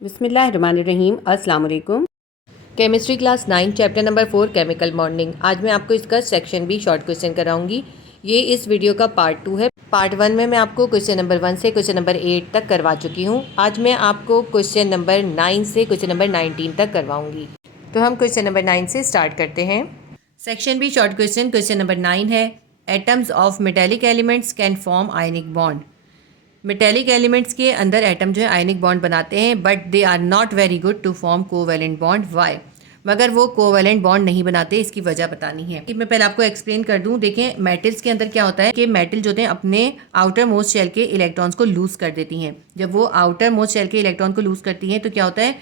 बिस्मिल्लाहिर्रहमानिर्रहीम। अस्सलाम वालेकुम। Chemistry class 9 chapter number 4 chemical bonding. आज मैं आपको इसका सेक्शन बी शॉर्ट क्वेश्चन कराऊंगी। ये इस वीडियो का पार्ट 2 है। पार्ट 1 में मैं आपको क्वेश्चन नंबर 1 से क्वेश्चन नंबर 8 तक करवा चुकी हूँ। आज मैं आपको क्वेश्चन नंबर 9 से क्वेश्चन नंबर 19 तक करवाऊंगी। तो हम क्वेश्चन नंबर 9 से स्टार्ट करते हैं। Section B short question question number 9 है, atoms of metallic elements can form ionic bond. Metallic elements के अंदर एटम जो है आयनिक बॉन्ड बनाते हैं, but they are not very good to form covalent bond. Why? मगर वो कोवैलेंट बॉन्ड नहीं बनाते, इसकी वजह बतानी है। मैं पहले आपको एक्सप्लेन कर दूं। देखें, मेटल्स के अंदर क्या होता है कि मेटल जो होते हैं अपने आउटर मोस्ट शेल के इलेक्ट्रॉन्स को लूज कर देती हैं। जब वो आउटर मोस्ट शेल के इलेक्ट्रॉन को लूज करती हैं तो क्या होता है,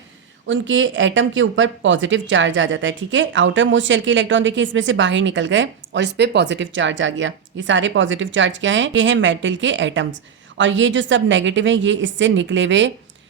उनके एटम के ऊपर पॉजिटिव चार्ज आ जाता है। ठीक है, आउटर मोस्ट शेल के इलेक्ट्रॉन देखिए इसमें से बाहर निकल गए और इस पर पॉजिटिव चार्ज आ गया। ये सारे पॉजिटिव चार्ज क्या हैं? ये हैं मेटल के एटम्स। और ये जो सब नेगेटिव हैं ये इससे निकले हुए,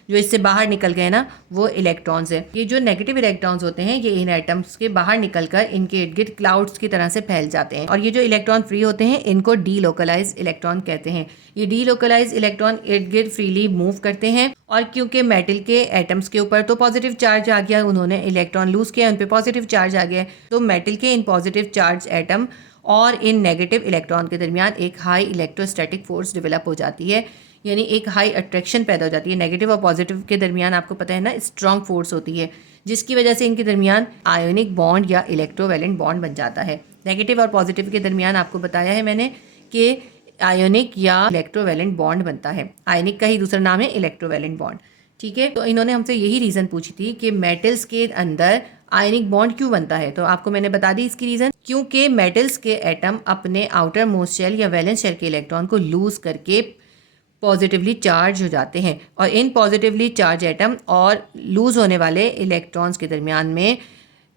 जो इससे बाहर निकल गए ना, वो इलेक्ट्रॉन्स हैं। ये जो नेगेटिव इलेक्ट्रॉन्स होते हैं ये इन एटम्स के बाहर निकलकर इनके इर्द गिर्द क्लाउड्स की तरह से फैल जाते हैं। और ये जो इलेक्ट्रॉन फ्री होते हैं इनको डीलोकलाइज इलेक्ट्रॉन कहते हैं। ये डीलोकलाइज इलेक्ट्रॉन इर्द गिर्द फ्रीली मूव करते हैं। और क्योंकि मेटल के एटम्स के ऊपर तो पॉजिटिव चार्ज आ गया, उन्होंने इलेक्ट्रॉन लूज किया, उन पर पॉजिटिव चार्ज आ गया, तो मेटल के इन पॉजिटिव चार्ज एटम और इन नेगेटिव इलेक्ट्रॉन के दरमियान एक हाई इलेक्ट्रोस्टैटिक फोर्स डेवलप हो जाती है, यानी एक हाई अट्रैक्शन पैदा हो जाती है। नेगेटिव और पॉजिटिव के दरमियान आपको पता है ना, स्ट्रॉन्ग फोर्स होती है, जिसकी वजह से इनके दरमियान आयोनिक बॉन्ड या इलेक्ट्रोवैलेंट बॉन्ड बन जाता है। नेगेटिव और पॉजिटिव के दरमियान आपको बताया है मैंने कि आयोनिक या इलेक्ट्रोवैलेंट बॉन्ड बनता है। आयोनिक का ही दूसरा नाम है इलेक्ट्रोवैलेंट बॉन्ड। ठीक है, तो इन्होंने हमसे यही रीज़न पूछी थी कि मेटल्स के अंदर आयनिक बॉन्ड क्यों बनता है। तो आपको मैंने बता दी इसकी रीज़न, क्योंकि मेटल्स के एटम अपने आउटर मोस्ट शेल या वैलेंस शेल के इलेक्ट्रॉन को लूज करके पॉजिटिवली चार्ज हो जाते हैं, और इन पॉजिटिवली चार्ज एटम और लूज होने वाले इलेक्ट्रॉन्स के दरमियान में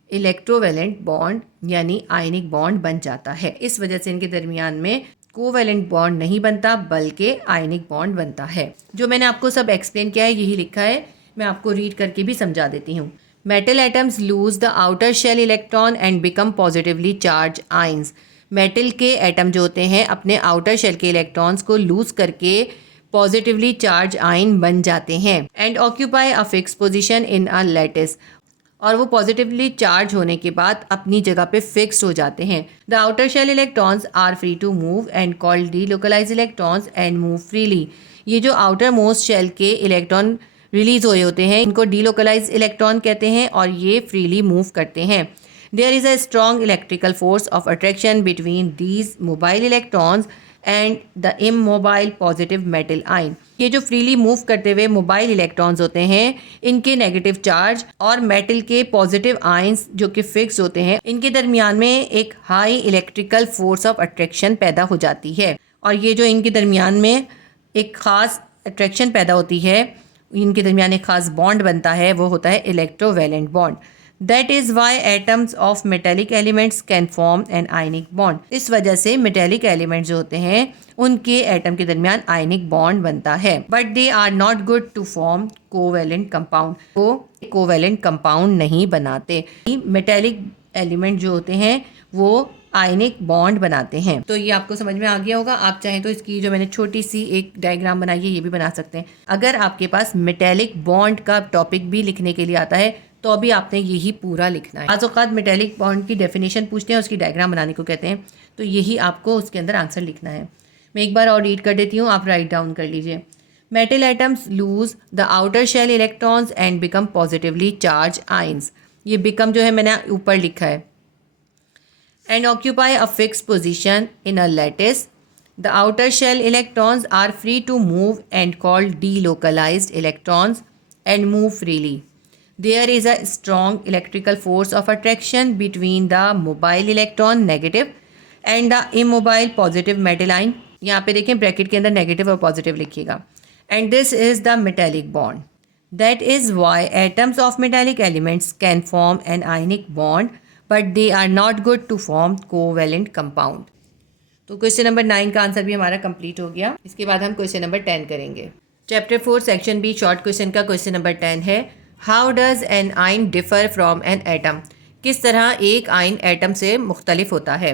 इलेक्ट्रोवैलेंट बॉन्ड यानी आयनिक बॉन्ड बन जाता है। इस वजह से इनके दरमियान में कोवैलेंट बॉन्ड नहीं बनता बल्कि आयनिक बॉन्ड बनता है। जो मैंने आपको सब एक्सप्लेन किया है यही लिखा है, मैं आपको रीड करके भी समझा देती हूँ। Metal atoms lose the outer shell electron and become positively charge ions. Metal के एटम जो होते हैं अपने आउटर शेल के इलेक्ट्रॉन्स को लूज करके पॉजिटिवली चार्ज आइन बन जाते हैं and occupy a fix position in a lattice. और वो पॉजिटिवली चार्ज होने के बाद अपनी जगह पे फिक्स हो जाते हैं। The outer shell electrons are free to move and called delocalize electrons and move freely. ये जो आउटर मोस्ट शेल के इलेक्ट्रॉन रिलीज हुए होते हैं इनको डीलोकलाइज इलेक्ट्रॉन कहते हैं और ये फ्रीली मूव करते हैं। There is a strong electrical force of attraction between these mobile electrons and the immobile positive metal ion. ये जो फ्रीली मूव करते हुए मोबाइल इलेक्ट्रॉन्स होते हैं इनके नेगेटिव चार्ज और मेटल के पॉजिटिव आइंस जो कि फिक्स होते हैं, इनके दरमियान में एक high electrical force of attraction पैदा हो जाती है। और ये जो इनके दरमियान में एक ख़ास अट्रैक्शन पैदा होती है, इनके दरमियान एक ख़ास बॉन्ड बनता है, वो होता है electrovalent bond. That is why atoms of metallic elements can form an ionic bond. इस वजह से metallic elements जो होते हैं उनके एटम के दरमियान आयनिक बॉन्ड बनता है, but they are not good to form covalent compound. वो कोवैलेंट कंपाउंड नहीं बनाते। मेटेलिक एलिमेंट जो होते हैं वो आयनिक बॉन्ड बनाते हैं। तो ये आपको समझ में आ गया होगा। आप चाहें तो इसकी जो मैंने छोटी सी एक डायग्राम बनाई है ये भी बना सकते हैं। अगर आपके पास मेटेलिक बॉन्ड का टॉपिक भी लिखने के लिए आता है तो अभी आपने यही पूरा लिखना है। आज औक़ात मेटेलिक बॉन्ड की डेफिनेशन पूछते हैं, उसकी डायग्राम बनाने को कहते हैं, तो यही आपको उसके अंदर आंसर लिखना है। मैं एक बार और रीड कर देती हूँ, आप राइट डाउन कर लीजिए। Metal atoms lose the outer shell electrons and become positively charge ions. ये बिकम जो है मैंने ऊपर लिखा है। And occupy a fix position in a lattice. The outer shell electrons are free to move and called delocalized electrons and move freely. There is a strong electrical force of attraction between the mobile electron negative and the immobile positive metal ion. यहाँ पे देखें bracket के अंदर negative और positive लिखिएगा। And this is the metallic bond. That is why atoms of metallic elements can form an ionic bond, but they are not good to form covalent compound. तो question number 9 का answer भी हमारा complete हो गया। इसके बाद हम question number 10 करेंगे। Chapter 4 section B short question का क्वेश्चन नंबर 10 है, how does an ion differ from an atom. किस तरह एक आइन एटम से मुख्तलिफ होता है।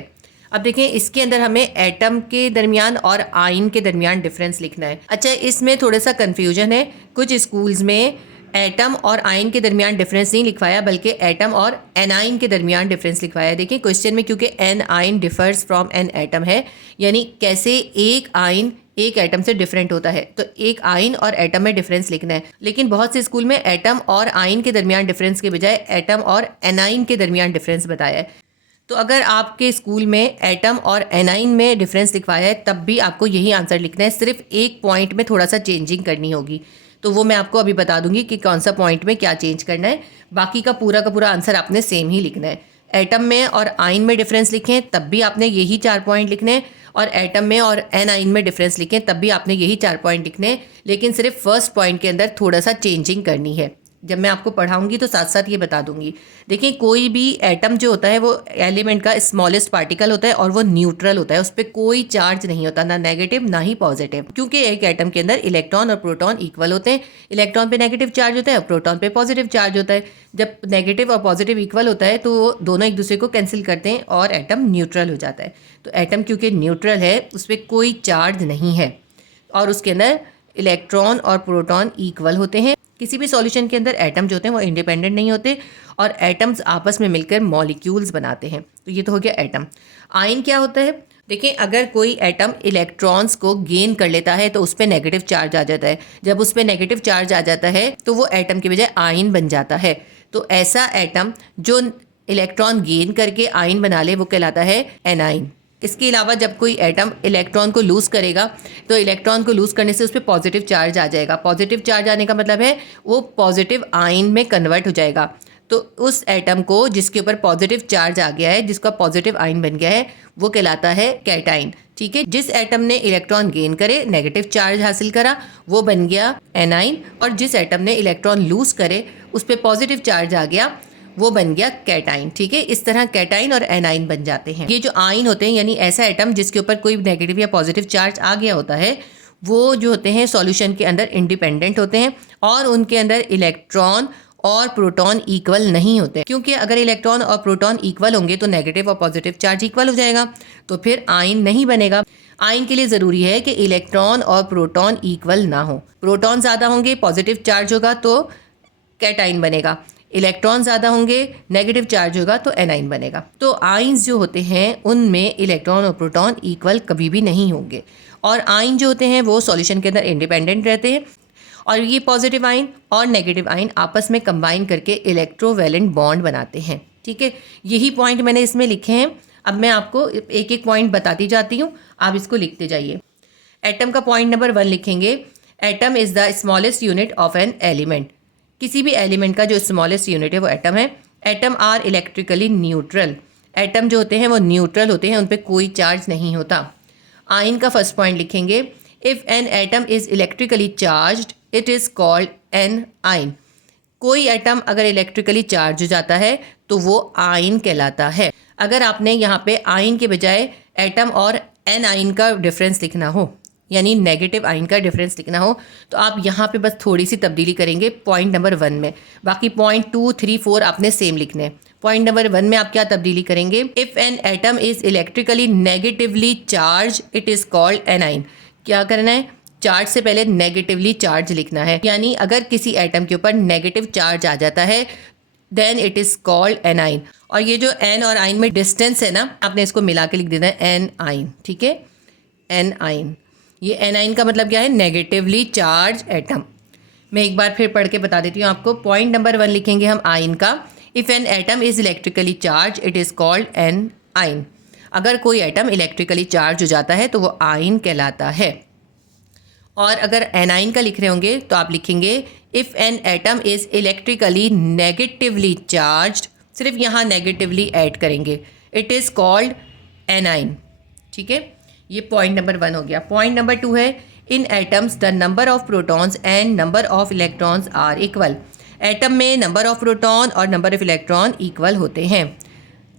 अब देखें इसके अंदर हमें एटम के दरमियान और आइन के दरमियान डिफरेंस लिखना है। अच्छा, इसमें थोड़ा सा कन्फ्यूजन है। कुछ स्कूल्स में एटम और आयन के दरमियान डिफरेंस नहीं लिखवाया, बल्कि एटम और एनाइन के दरमियान डिफरेंस लिखवाया। देखिए क्वेश्चन में क्योंकि an ion differs from an atom है, यानी कैसे एक आयन एक एटम से डिफरेंट होता है, तो एक आयन और एटम में डिफरेंस लिखना है। लेकिन बहुत से स्कूल में एटम और आयन के दरमियान डिफरेंस के बजाय एटम और एनाइन के दरमियान डिफरेंस बताया है। तो अगर आपके स्कूल में एटम और एनाइन में डिफरेंस लिखवाया है, तब भी आपको यही आंसर लिखना है, सिर्फ एक पॉइंट में थोड़ा सा चेंजिंग करनी होगी। तो वो मैं आपको अभी बता दूंगी कि कौन सा पॉइंट में क्या चेंज करना है। बाकी का पूरा आंसर आपने सेम ही लिखना है। एटम में और आयन में डिफरेंस लिखें तब भी आपने यही 4 पॉइंट लिखने हैं, और एटम में और एनाइन में डिफरेंस लिखें तब भी आपने यही 4 पॉइंट लिखने हैं। लेकिन सिर्फ फर्स्ट पॉइंट के अंदर थोड़ा सा चेंजिंग करनी है। जब मैं आपको पढ़ाऊंगी तो साथ साथ ये बता दूंगी। देखिए कोई भी एटम जो होता है वो एलिमेंट का स्मॉलेस्ट पार्टिकल होता है और वो न्यूट्रल होता है, उस पर कोई चार्ज नहीं होता, ना नेगेटिव ना ही पॉजिटिव, क्योंकि एक एटम के अंदर इलेक्ट्रॉन और प्रोटॉन इक्वल होते हैं। इलेक्ट्रॉन पे नेगेटिव चार्ज होता है और प्रोटॉन पे पॉजिटिव चार्ज होता है। जब नेगेटिव और पॉजिटिव इक्वल होता है तो दोनों एक दूसरे को कैंसिल करते हैं और एटम न्यूट्रल हो जाता है। तो एटम क्योंकि न्यूट्रल है, उस पर कोई चार्ज नहीं है और उसके अंदर इलेक्ट्रॉन और प्रोटॉन इक्वल होते हैं। किसी भी सॉल्यूशन के अंदर एटम जो होते हैं वो इंडिपेंडेंट नहीं होते और एटम्स आपस में मिलकर मॉलिक्यूल्स बनाते हैं। तो ये तो हो गया एटम। आयन क्या होता है? देखिए अगर कोई एटम इलेक्ट्रॉन्स को गेन कर लेता है तो उस पर नेगेटिव चार्ज आ जाता है। जब उस पर नेगेटिव चार्ज आ जाता है तो वो एटम के बजाय आयन बन जाता है। तो ऐसा एटम जो इलेक्ट्रॉन गेन करके आयन बना ले वो कहलाता है एनाइन। इसके अलावा जब कोई एटम इलेक्ट्रॉन को लूज़ करेगा तो इलेक्ट्रॉन को लूज़ करने से उस पर पॉजिटिव चार्ज आ जाएगा। पॉजिटिव चार्ज आने का मतलब है वो पॉजिटिव आयन में कन्वर्ट हो जाएगा। तो उस एटम को जिसके ऊपर पॉजिटिव चार्ज आ गया है, जिसका पॉजिटिव आयन बन गया है, वो कहलाता है कैटाइन। ठीक है, जिस एटम ने इलेक्ट्रॉन गेन करे, नेगेटिव चार्ज हासिल करा, वो बन गया एनाइन, और जिस एटम ने इलेक्ट्रॉन लूज़ करे उस पर पॉजिटिव चार्ज आ गया, वो बन गया कैटाइन। ठीक है, इस तरह कैटाइन और एनाइन बन जाते हैं। ये जो आयन होते हैं यानी ऐसा एटम जिसके ऊपर कोई नेगेटिव या पॉजिटिव चार्ज आ गया होता है, वो जो होते हैं सॉल्यूशन के अंदर इंडिपेंडेंट होते हैं और उनके अंदर इलेक्ट्रॉन और प्रोटॉन इक्वल नहीं होते, क्योंकि अगर इलेक्ट्रॉन और प्रोटॉन इक्वल होंगे तो नेगेटिव और पॉजिटिव चार्ज इक्वल हो जाएगा, तो फिर आयन नहीं बनेगा। आयन के लिए ज़रूरी है कि इलेक्ट्रॉन और प्रोटॉन इक्वल ना हो। प्रोटॉन ज़्यादा होंगे, पॉजिटिव चार्ज होगा तो कैटाइन बनेगा। इलेक्ट्रॉन ज़्यादा होंगे, नेगेटिव चार्ज होगा तो एनाइन बनेगा। तो आयन्स जो होते हैं उनमें इलेक्ट्रॉन और प्रोटॉन इक्वल कभी भी नहीं होंगे, और आयन जो होते हैं वो सॉल्यूशन के अंदर इंडिपेंडेंट रहते हैं, और ये पॉजिटिव आयन और नेगेटिव आयन आपस में कंबाइन करके इलेक्ट्रोवैलेंट बॉन्ड बनाते हैं। ठीक है, यही पॉइंट मैंने इसमें लिखे हैं। अब मैं आपको एक एक पॉइंट बताती जाती हूँ, आप इसको लिखते जाइए। एटम का पॉइंट नंबर 1 लिखेंगे। Atom is the smallest unit of an element. किसी भी एलिमेंट का जो स्मॉलेस्ट यूनिट है वो एटम है। Atom are electrically neutral. Atom जो होते हैं वो न्यूट्रल होते हैं, उन पर कोई चार्ज नहीं होता। आयन का फर्स्ट पॉइंट लिखेंगे। If an atom is electrically charged it is called an ion. कोई एटम अगर इलेक्ट्रिकली चार्ज हो जाता है तो वो आयन कहलाता है। अगर आपने यहाँ पे आयन के बजाय एटम और एन आयन का डिफरेंस लिखना हो, यानी नेगेटिव आयन का डिफरेंस लिखना हो, तो आप यहाँ पे बस थोड़ी सी तब्दीली करेंगे पॉइंट नंबर 1 में। बाकी पॉइंट 2, 3, 4 आपने सेम लिखने हैं। पॉइंट नंबर 1 में आप क्या तब्दीली करेंगे? If an atom is electrically negatively charge it is called A9. क्या करना है? चार्ज से पहले नेगेटिवली चार्ज लिखना है, यानी अगर किसी एटम के ऊपर नेगेटिव चार्ज आ जाता है then it is called anion. और ये जो एन और आइन में डिस्टेंस है ना, आपने इसको मिला के लिख देना है एन आइन। ठीक है, एन आइन। ये एनाइन का मतलब क्या है? Negatively charge atom. मैं एक बार फिर पढ़ के बता देती हूँ आपको। पॉइंट नंबर 1 लिखेंगे हम आयन का। If an atom is electrically charge it is called an ion. अगर कोई एटम इलेक्ट्रिकली चार्ज हो जाता है तो वो आयन कहलाता है। और अगर एनाइन का लिख रहे होंगे तो आप लिखेंगे if an atom is electrically negatively charged, सिर्फ यहाँ नेगेटिवली ऐड करेंगे, इट इज़ कॉल्ड एनाइन। ठीक है, ये पॉइंट नंबर 1 हो गया। पॉइंट नंबर 2 है in atoms the number of protons and number of electrons are equal. Atom में नंबर ऑफ प्रोटॉन और नंबर ऑफ इलेक्ट्रॉन इक्वल होते हैं।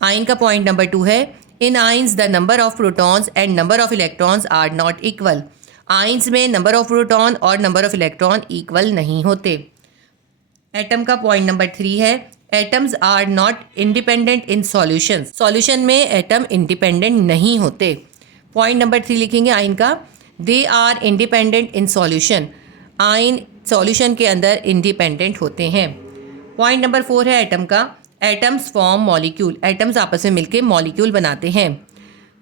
आयन का पॉइंट नंबर 2 है in ions the number of protons and number of electrons are not equal. Ions में number of proton और number of electron equal नहीं होते। Atom का पॉइंट नंबर 3 है atoms are not independent in solution. Solution में atom independent नहीं होते। Point number 3 लिखेंगे आयन का। They are independent in solution. Ion solution के अंदर इंडिपेंडेंट होते हैं। पॉइंट नंबर 4 है एटम का। एटम्स फॉर्म मॉलिक्यूल, एटम्स आपस में मिलकर मॉलिक्यूल बनाते हैं।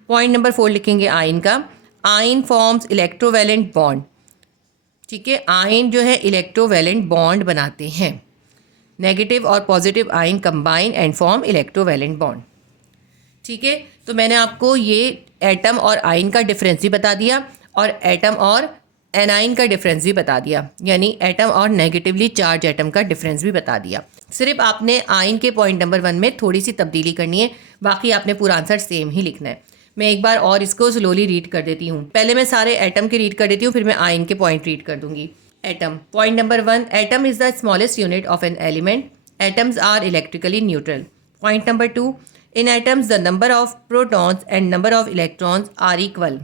पॉइंट नंबर 4 लिखेंगे आयन का। Ion forms electrovalent bond. ठीक है, आयन जो है इलेक्ट्रोवैलेंट बॉन्ड बनाते हैं। नेगेटिव और positive ion combine and form electrovalent bond. ठीक है, तो मैंने आपको ये एटम और आयन का डिफरेंस भी बता दिया और एटम और एनाइन का डिफरेंस भी बता दिया, यानी एटम और नेगेटिवली चार्ज एटम का डिफरेंस भी बता दिया। सिर्फ आपने आयन के पॉइंट नंबर 1 में थोड़ी सी तब्दीली करनी है, बाकी आपने पूरा आंसर सेम ही लिखना है। मैं एक बार और इसको स्लोली रीड कर देती हूँ। पहले मैं सारे एटम के रीड कर देती हूँ, फिर मैं आयन के पॉइंट रीड कर दूंगी। Atom, point number 1, atom is the smallest unit of an element. Atoms are electrically neutral. Point number 2, in atoms the number of protons and number of electrons are equal.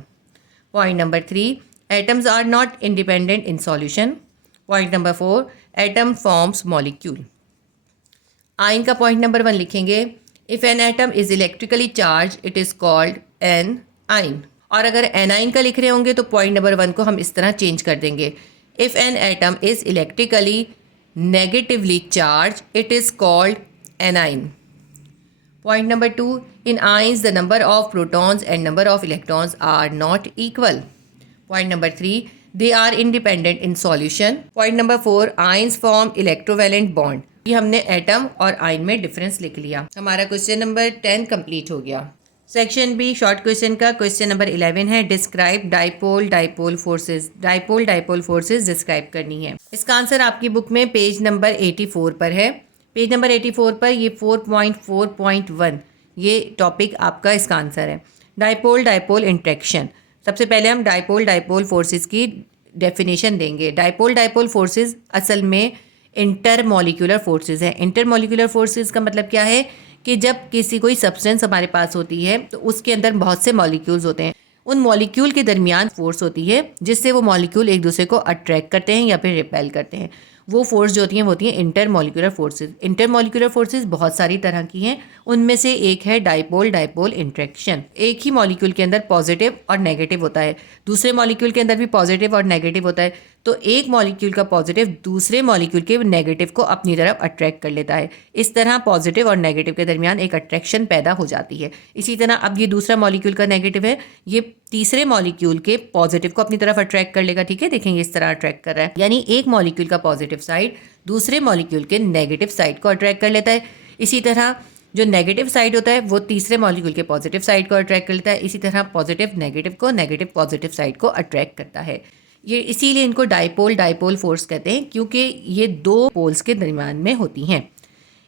Point number 3, atoms are not independent in solution. Point number 4, atom forms molecule. Ion का point number 1 लिखेंगे, if an atom is electrically charged it is called an ion. और अगर A9 का लिख रहे होंगे तो point number 1 को हम इस तरह चेंज कर देंगे, if an atom is electrically negatively charged it is called anion. Point number 2, in ions the number of protons and number of electrons are not equal. Point number 3, they are independent in solution. Point number 4, ions form electrovalent bond. ये हमने atom और ion में difference लिख लिया। हमारा question number 10 complete हो गया। Section B short question का क्वेश्चन नंबर 11 है, describe dipole dipole forces. Dipole dipole forces describe करनी है। इसका आंसर आपकी बुक में पेज नंबर 84 पर है। पेज नंबर 84 पर ये 4.4.1 ये टॉपिक आपका इसका आंसर है। Dipole dipole interaction. सबसे पहले हम डाइपोल डाइपोल फोर्सेस की डेफिनेशन देंगे। डाइपोल डाइपोल फोर्सेस असल में इंटरमॉलिक्यूलर फोर्सेस हैं। इंटरमॉलिक्यूलर फोर्सेस का मतलब क्या है कि जब किसी कोई सब्सटेंस हमारे पास होती है तो उसके अंदर बहुत से मॉलिक्यूल्स होते हैं, उन मॉलिक्यूल के दरमियान फोर्स होती है जिससे वो मॉलिक्यूल एक दूसरे को अट्रैक्ट करते हैं या फिर रिपेल करते हैं। वो फोर्स जो होती हैं वो होती हैं इंटरमॉलिक्यूलर फोर्सेस। इंटरमॉलिक्यूलर फोर्सेस बहुत सारी तरह की हैं, उनमें से एक है डाइपोल डाइपोल इंट्रैक्शन। एक ही मॉलिक्यूल के अंदर पॉजिटिव और नेगेटिव होता है, दूसरे मॉलिक्यूल के अंदर भी पॉजिटिव और नेगेटिव होता है, तो एक मॉलिक्यूल का पॉजिटिव दूसरे मॉलिक्यूल के नेगेटिव को अपनी तरफ अट्रैक्ट कर लेता है। इस तरह पॉजिटिव और नेगेटिव के दरमियान एक अट्रैक्शन पैदा हो जाती है। इसी तरह अब ये दूसरा मॉलिक्यूल का नेगेटिव है, ये तीसरे मॉलिक्यूल के पॉजिटिव को अपनी तरफ अट्रैक्ट कर लेगा। ठीक है, देखेंगे इस तरह अट्रैक्ट कर रहा है, यानी एक मॉलिक्यूल का पॉजिटिव साइड दूसरे मॉलिक्यूल के नेगेटिव साइड को अट्रैक्ट कर लेता है। इसी तरह जो नेगेटिव साइड होता है वो तीसरे मॉलिक्यूल के पॉजिटिव साइड को अट्रैक्ट कर लेता है। इसी तरह पॉजिटिव नेगेटिव को, नेगेटिव पॉजिटिव साइड को अट्रैक्ट करता है। ये इसीलिए इनको डाइपोल डाइपोल फोर्स कहते हैं, क्योंकि ये दो पोल्स के दरमियान में होती हैं।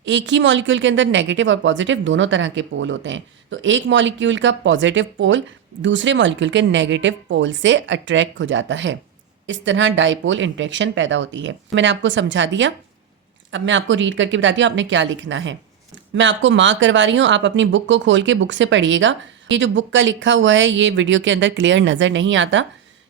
एक ही मॉलिक्यूल के अंदर नेगेटिव और पॉजिटिव दोनों तरह के पोल होते हैं, तो एक मॉलिक्यूल का पॉजिटिव पोल दूसरे मॉलिक्यूल के नेगेटिव पोल से अट्रैक्ट हो जाता है। इस तरह डाइपोल इंट्रैक्शन पैदा होती है। मैंने आपको समझा दिया, अब मैं आपको रीड करके बताती हूँ आपने क्या लिखना है। मैं आपको मार्क करवा रही हूँ, आप अपनी बुक को खोल के बुक से पढ़िएगा। ये जो बुक का लिखा हुआ है ये वीडियो के अंदर क्लियर नज़र नहीं आता,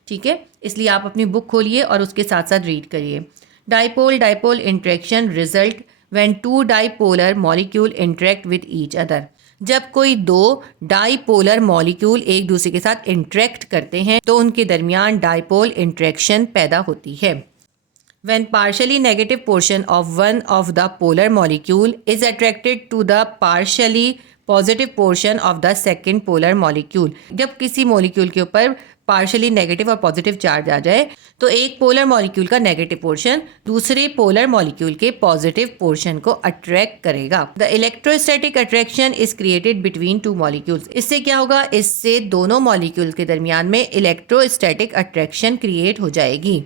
ठीक है, इसलिए आप अपनी बुक खोलिए और उसके साथ साथ रीड करिए। Dipole dipole interaction result when two dipolar molecule interact with each other. जब कोई दो डाइपोलर मॉलिक्यूल एक दूसरे के साथ इंटरेक्ट करते हैं तो उनके दरमियान डाइपोल इंट्रैक्शन पैदा होती है। When partially negative portion of one of the polar molecule is attracted to the partially positive portion of the second polar molecule। जब किसी मॉलिक्यूल के ऊपर पार्शली नेगेटिव और पॉजिटिव चार्ज आ जाए तो एक पोलर मॉलिक्यूल का नेगेटिव पोर्शन दूसरे पोलर मॉलिक्यूल के पॉजिटिव पोर्शन को अट्रैक्ट करेगा। The electrostatic attraction is created between two molecules. इससे क्या होगा, इससे दोनों मॉलिक्यूल्स के दरमियान में इलेक्ट्रोस्टैटिक अट्रैक्शन क्रिएट हो जाएगी।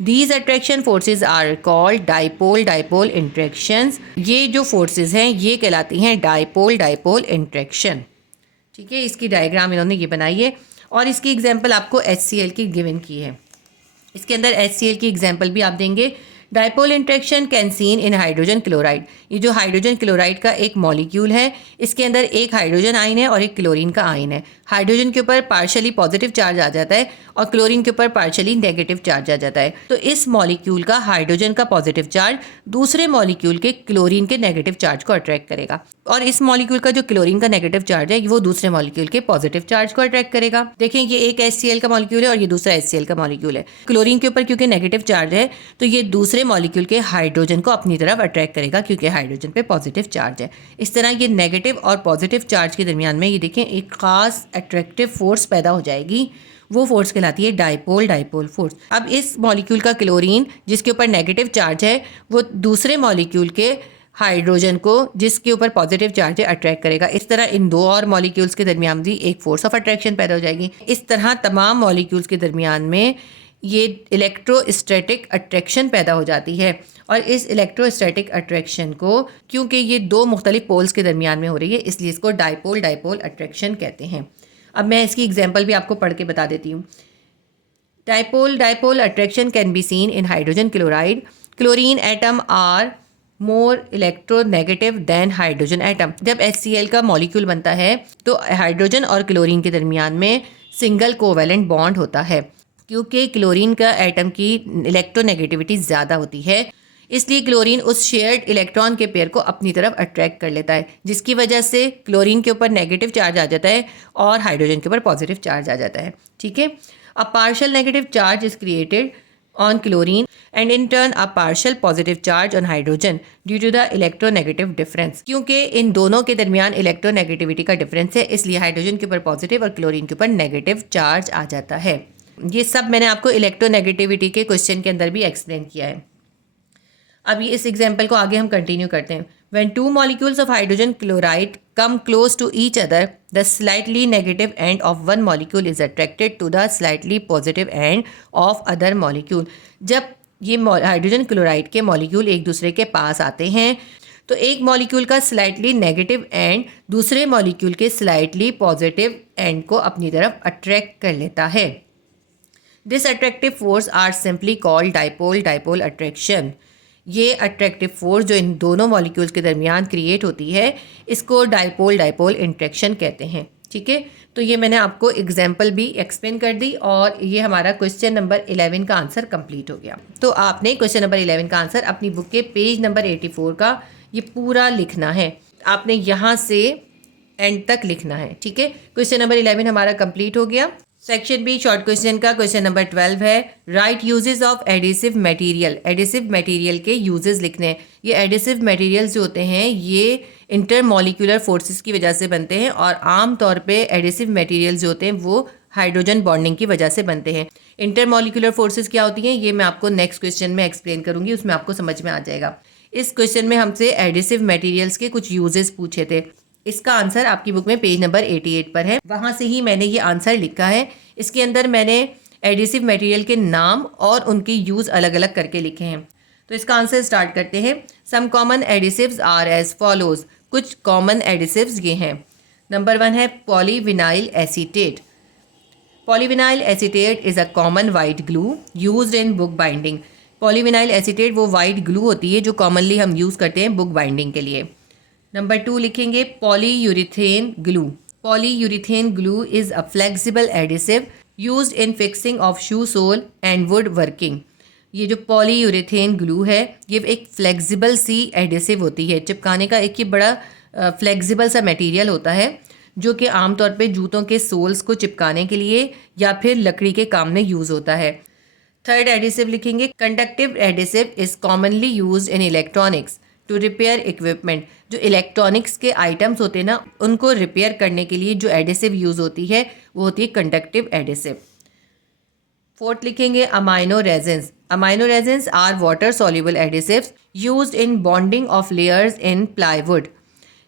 These attraction forces are called dipole dipole interactions। ये जो forces हैं ये कहलाती हैं dipole dipole interaction। ठीक है, इसकी डायग्राम इन्होंने ये बनाई है और इसकी एग्जांपल आपको HCl की गिवन की है। इसके अंदर HCl की एग्जांपल भी आप देंगे। Dipole interaction can seen in hydrogen chloride. ये जो हाइड्रोजन क्लोराइड का एक मॉलिक्यूल है, इसके अंदर एक हाइड्रोजन आयन है और एक क्लोरीन का आयन है। हाइड्रोजन के ऊपर पार्शली पॉजिटिव चार्ज आ जाता है और क्लोरीन के ऊपर पार्शली नेगेटिव चार्ज आ जाता है। तो इस मॉलिक्यूल का हाइड्रोजन का पॉजिटिव चार्ज दूसरे मॉलिक्यूल के क्लोरीन के नेगेटिव चार्ज को अट्रैक्ट करेगा और इस मॉलिक्यूल का जो क्लोरीन का नेगेटिव चार्ज है वो दूसरे मॉलिक्यूल के पॉजिटिव चार्ज को अट्रैक्ट करेगा। देखें, ये एक HCl का मॉलिक्यूल है और ये दूसरा HCl का मॉलिक्यूल है। क्लोरीन के ऊपर क्योंकि नेगेटिव चार्ज है तो ये दूसरे मॉलिक्यूल के हाइड्रोजन को अपनी तरफ अट्रैक्ट करेगा क्योंकि हाइड्रोजन पे पॉजिटिव चार्ज है। इस तरह ये नेगेटिव और पॉजिटिव चार्ज के दरमियान में ये देखें एक खास अट्रैक्टिव फोर्स पैदा हो जाएगी। वो फोर्स कहलाती है डाइपोल फोर्स। अब इस मॉलिक्यूल का क्लोरीन जिसके ऊपर नेगेटिव चार्ज है वो दूसरे मॉलिक्यूल के हाइड्रोजन को जिसके ऊपर पॉजिटिव चार्ज है अट्रैक्ट करेगा। इस तरह इन दो और मॉलिक्यूल्स के दरमियान भी एक फोर्स ऑफ अट्रैक्शन पैदा हो जाएगी। इस तरह तमाम मॉलिक्यूल्स के दरमियान में ये इलेक्ट्रोस्टैटिक अट्रैक्शन पैदा हो जाती है और इस इलेक्ट्रोस्टैटिक अट्रैक्शन को क्योंकि ये दो मुख्तलिफ पोल्स के दरमियान में हो रही है इसलिए इसको डाइपोल अट्रैक्शन कहते हैं। अब मैं इसकी एग्जांपल भी आपको पढ़ के बता देती हूँ। Dipole attraction can be seen in hydrogen chloride. Chlorine atom are more electronegative than hydrogen atom. जब HCl का मॉलिक्यूल बनता है तो हाइड्रोजन और क्लोरीन के दरमियान में सिंगल कोवेलेंट बॉन्ड होता है। क्योंकि क्लोरीन का एटम की इलेक्ट्रोनेगेटिविटी ज़्यादा होती है इसलिए क्लोरीन उस शेयर्ड इलेक्ट्रॉन के पेयर को अपनी तरफ अट्रैक्ट कर लेता है, जिसकी वजह से क्लोरीन के ऊपर नेगेटिव चार्ज आ जाता है और हाइड्रोजन के ऊपर पॉजिटिव चार्ज आ जाता है। ठीक है, a partial negative charge is created on chlorine and in turn a partial positive charge on hydrogen due to the electronegative difference। क्योंकि इन दोनों के दरमियान इलेक्ट्रोनेगेटिविटी का डिफरेंस है इसलिए हाइड्रोजन के ऊपर पॉजिटिव और क्लोरीन के ऊपर नेगेटिव चार्ज आ जाता है। ये सब मैंने आपको इलेक्ट्रोनेगेटिविटी के क्वेश्चन के अंदर भी एक्सप्लेन किया है। अब ये इस एग्जाम्पल को आगे हम कंटिन्यू करते हैं। When two molecules of hydrogen chloride come close to each other, the slightly negative end of one molecule is attracted to the slightly positive end of other molecule। जब ये हाइड्रोजन क्लोराइड के molecule एक दूसरे के पास आते हैं तो एक मॉलिक्यूल का स्लाइटली नेगेटिव एंड दूसरे मॉलिक्यूल के स्लाइटली पॉजिटिव एंड को अपनी तरफ अट्रैक्ट कर लेता है। This attractive force are simply called dipole attraction. ये अट्रैक्टिव फोर्स जो इन दोनों मॉलिक्यूल्स के दरमियान क्रिएट होती है इसको डाइपोल इंट्रैक्शन कहते हैं। ठीक है, तो ये मैंने आपको एग्जाम्पल भी एक्सप्लेन कर दी और ये हमारा क्वेश्चन नंबर 11 का आंसर कंप्लीट हो गया। तो आपने क्वेश्चन नंबर 11 का आंसर अपनी बुक के पेज नंबर 84 का ये पूरा लिखना है। आपने यहाँ से एंड तक लिखना है। ठीक है, क्वेश्चन नंबर 11 हमारा कंप्लीट हो गया। सेक्शन बी शॉर्ट क्वेश्चन का क्वेश्चन नंबर 12 है, right uses of adhesive material. Adhesive material के यूजेस लिखने हैं। ये एडिसिव मटेरियल्स जो होते हैं ये इंटरमॉलिक्यूलर फोर्सेस की वजह से बनते हैं और आम तौर पे एडिसिव मटेरियल्स जो होते हैं वो हाइड्रोजन बॉन्डिंग की वजह से बनते हैं। इंटरमॉलिक्यूलर फोर्सेस क्या होती हैं ये मैं आपको नेक्स्ट क्वेश्चन में एक्सप्लेन करूंगी, उसमें आपको समझ में आ जाएगा। इस क्वेश्चन में हमसे एडिसिव मटेरियल्स के कुछ यूजेस पूछे थे। इसका आंसर आपकी बुक में पेज नंबर 88 पर है, वहाँ से ही मैंने ये आंसर लिखा है। इसके अंदर मैंने एडिसिव मटेरियल के नाम और उनकी यूज़ अलग अलग करके लिखे हैं। तो इसका आंसर स्टार्ट करते हैं। Some common adhesives are as follows. कुछ कॉमन एडिसिव्स ये हैं। नंबर 1 है polyvinyl acetate. Polyvinyl acetate is a common white glue used in book binding. Polyvinyl acetate वो वाइट ग्लू होती है जो कॉमनली हम यूज़ करते हैं बुक बाइंडिंग के लिए। नंबर 2 लिखेंगे polyurethane glue. Polyurethane glue is a flexible adhesive used in fixing of shoe sole and wood working. ये जो पॉलीयूरिथेन ग्लू है ये एक फ्लेक्सिबल सी एडिसिव होती है। चिपकाने का एक ही बड़ा फ्लेक्सिबल सा मटेरियल होता है जो कि आमतौर पे जूतों के सोल्स को चिपकाने के लिए या फिर लकड़ी के काम में यूज़ होता है। थर्ड एडिसिव लिखेंगे conductive adhesive is commonly used in electronics to repair equipment. जो इलेक्ट्रॉनिक्स के आइटम्स होते हैं ना उनको रिपेयर करने के लिए जो एडिसिव यूज़ होती है वो होती है कंडक्टिव एडिसिव। फोर्थ लिखेंगे amino resins. Amino resins are water soluble adhesives used in bonding of layers in plywood.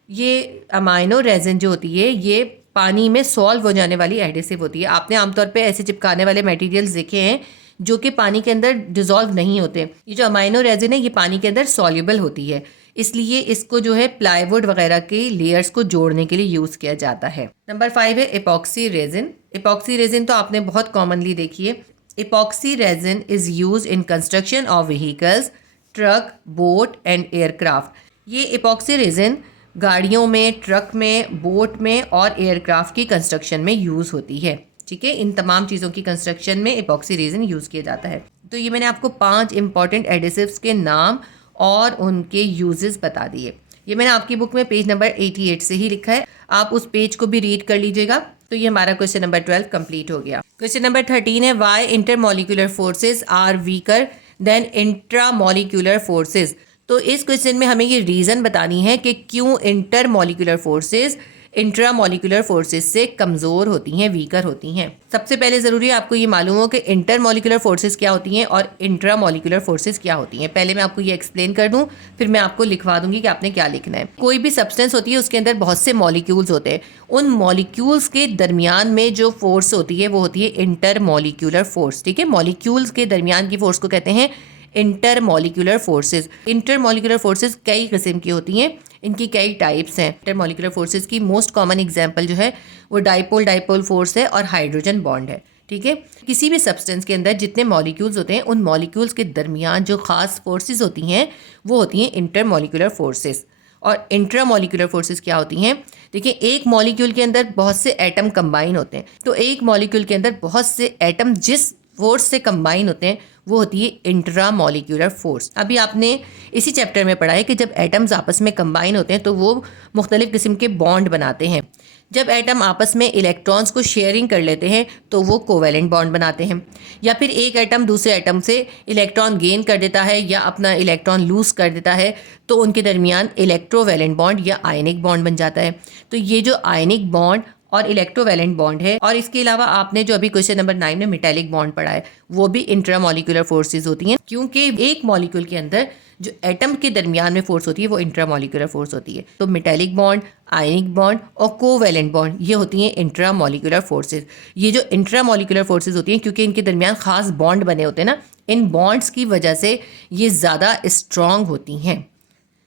ये अमाइनो रेजिन जो होती है ये पानी में सॉल्व हो जाने वाली एडिसिव होती है। आपने आमतौर पे ऐसे चिपकाने वाले मटेरियल्स देखे हैं जो कि पानी के अंदर डिज़ोल्व नहीं होते। ये जो अमाइनो रेजिन है ये पानी के अंदर सॉल्युबल होती है, इसलिए इसको जो है प्लाईवुड वगैरह के लेयर्स को जोड़ने के लिए यूज़ किया जाता है। नंबर 5 है एपॉक्सी रेजिन। एपॉक्सी रेजिन तो आपने बहुत कॉमनली देखी है। Epoxy resin is used in construction of vehicles, truck, boat and aircraft. ये इपॉक्सी रेजिन गाड़ियों में, ट्रक में, बोट में और एयरक्राफ्ट की कंस्ट्रक्शन में यूज़ होती है। ठीक है, इन तमाम चीज़ों की कंस्ट्रक्शन में इपॉक्सी रेजिन यूज़ किया जाता है। तो ये मैंने आपको 5 इंपॉर्टेंट एडिसिव्स के नाम और उनके यूजेस बता दिए। ये मैंने आपकी बुक में पेज नंबर 88 से ही लिखा है, आप उस पेज को भी रीड कर लीजिएगा। तो ये हमारा क्वेश्चन नंबर 12 कंप्लीट हो गया। क्वेश्चन नंबर 13 है, why intermolecular forces are weaker than intramolecular forces. तो इस क्वेश्चन में हमें ये रीज़न बतानी है कि क्यों इंटरमॉलिक्यूलर फोर्सेज इंट्रामॉलिक्यूलर फोर्सेज से कमज़ोर होती हैं, वीकर होती हैं। सबसे पहले ज़रूरी है आपको ये मालूम हो कि इंटरमॉलिक्यूलर फोर्सेज क्या होती हैं और इंट्रामॉलिक्यूलर फोर्सेज क्या होती हैं। पहले मैं आपको ये एक्सप्लेन कर दूं, फिर मैं आपको लिखवा दूंगी कि आपने क्या लिखना है। कोई भी सब्सटेंस होती है उसके अंदर बहुत से मॉलिक्यूल्स होते हैं, उन मॉलिक्यूल्स के दरमियान में जो फोर्स होती है वो होती है इंटरमॉलिक्यूलर फोर्स। ठीक है, मॉलिक्यूल्स के दरमियान की फोर्स को कहते हैं इंटरमॉलिक्यूलर फोर्सेज। इंटरमॉलिक्यूलर फोर्सेज कई किस्म की होती हैं, इनकी कई टाइप्स हैं। इंटरमॉलिक्यूलर फोर्सेज की मोस्ट कॉमन एग्जांपल जो है वो डाइपोल डाइपोल फोर्स है और हाइड्रोजन बॉन्ड है। ठीक है, किसी भी सब्सटेंस के अंदर जितने मॉलिक्यूल्स होते हैं उन मॉलिक्यूल्स के दरमियान जो खास फोर्सेज होती हैं वो होती हैं इंटरमॉलिक्यूलर फोर्सेज। और इंट्रामॉलिक्यूलर फोर्सेज क्या होती हैं? देखिए, एक मॉलिक्यूल के अंदर बहुत से एटम कंबाइन होते हैं, तो एक मॉलिक्यूल के अंदर बहुत से एटम जिस फोर्स से कंबाइन होते हैं वो होती है इंट्रामॉलिक्यूलर फोर्स। अभी आपने इसी चैप्टर में पढ़ा है कि जब एटम्स आपस में कंबाइन होते हैं तो वो मुख्तलिफ किस्म के बॉन्ड बनाते हैं। जब एटम आपस में इलेक्ट्रॉन्स को शेयरिंग कर लेते हैं तो वो कोवेलेंट बॉन्ड बनाते हैं, या फिर एक एटम दूसरे एटम से इलेक्ट्रॉन गेन कर देता है या अपना इलेक्ट्रॉन लूज कर देता है तो उनके दरमियान इलेक्ट्रोवैलेंट बॉन्ड या आयनिक बॉन्ड बन जाता है। तो ये जो आयनिक बॉन्ड और इलेक्ट्रोवैलेंट बॉन्ड है, और इसके अलावा आपने जो अभी क्वेश्चन नंबर 9 में मेटेलिक बॉन्ड पढ़ा है, वो भी इंट्रामॉलिक्यूलर फोर्सेज होती हैं, क्योंकि एक मॉलिक्यूल के अंदर जो एटम के दरमियान में फोर्स होती है वो इंट्रामॉलिक्यूलर फोर्स होती है। तो मेटेलिक बॉन्ड, आयनिक बॉन्ड और कोवैलेंट बॉन्ड ये होती हैं इंट्रामॉलिक्यूलर फोर्सेज। ये जो इंट्रामॉलिक्यूलर फोर्सेज होती हैं, क्योंकि इनके दरमियान खास बॉन्ड बने होते हैं ना, इन बॉन्ड्स की वजह से ये ज़्यादा स्ट्रॉन्ग होती हैं।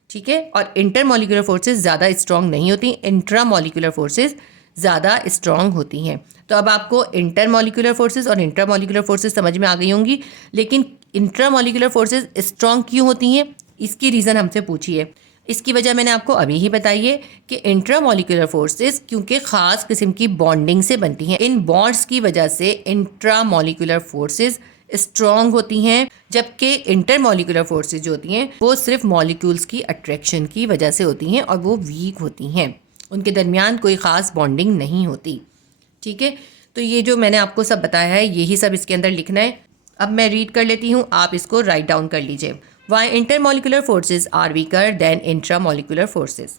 ठीक है, और इंटरमॉलिक्यूलर फोर्सेज ज़्यादा स्ट्रॉन्ग नहीं होती, इंट्रामॉलिक्यूलर फोर्सेज ज़्यादा स्ट्रॉन्ग होती हैं। तो अब आपको इंटरमॉलिक्यूलर फोर्सेज और इंट्रामॉलिक्यूलर फोर्सेज समझ में आ गई होंगी, लेकिन इंट्रामॉलिक्यूलर फोर्सेज स्ट्रॉन्ग क्यों होती हैं इसकी रीज़न हमसे पूछिए। इसकी वजह मैंने आपको अभी ही बताई है कि इंट्रामॉलिक्यूलर फोर्सेज क्योंकि ख़ास किस्म की बॉन्डिंग से बनती हैं, इन बॉन्ड्स की वजह से इंट्रामॉलिक्यूलर फोर्सेज स्ट्रॉन्ग होती हैं, जबकि इंटरमॉलिक्यूलर फोर्सेज जो होती हैं वो सिर्फ मॉलिक्यूल्स की अट्रैक्शन की वजह से होती हैं और वो वीक होती हैं, उनके दरमियान कोई ख़ास बॉन्डिंग नहीं होती। ठीक है, तो ये जो मैंने आपको सब बताया है यही सब इसके अंदर लिखना है। अब मैं रीड कर लेती हूँ, आप इसको राइट डाउन कर लीजिए। Why intermolecular forces are weaker than intramolecular forces.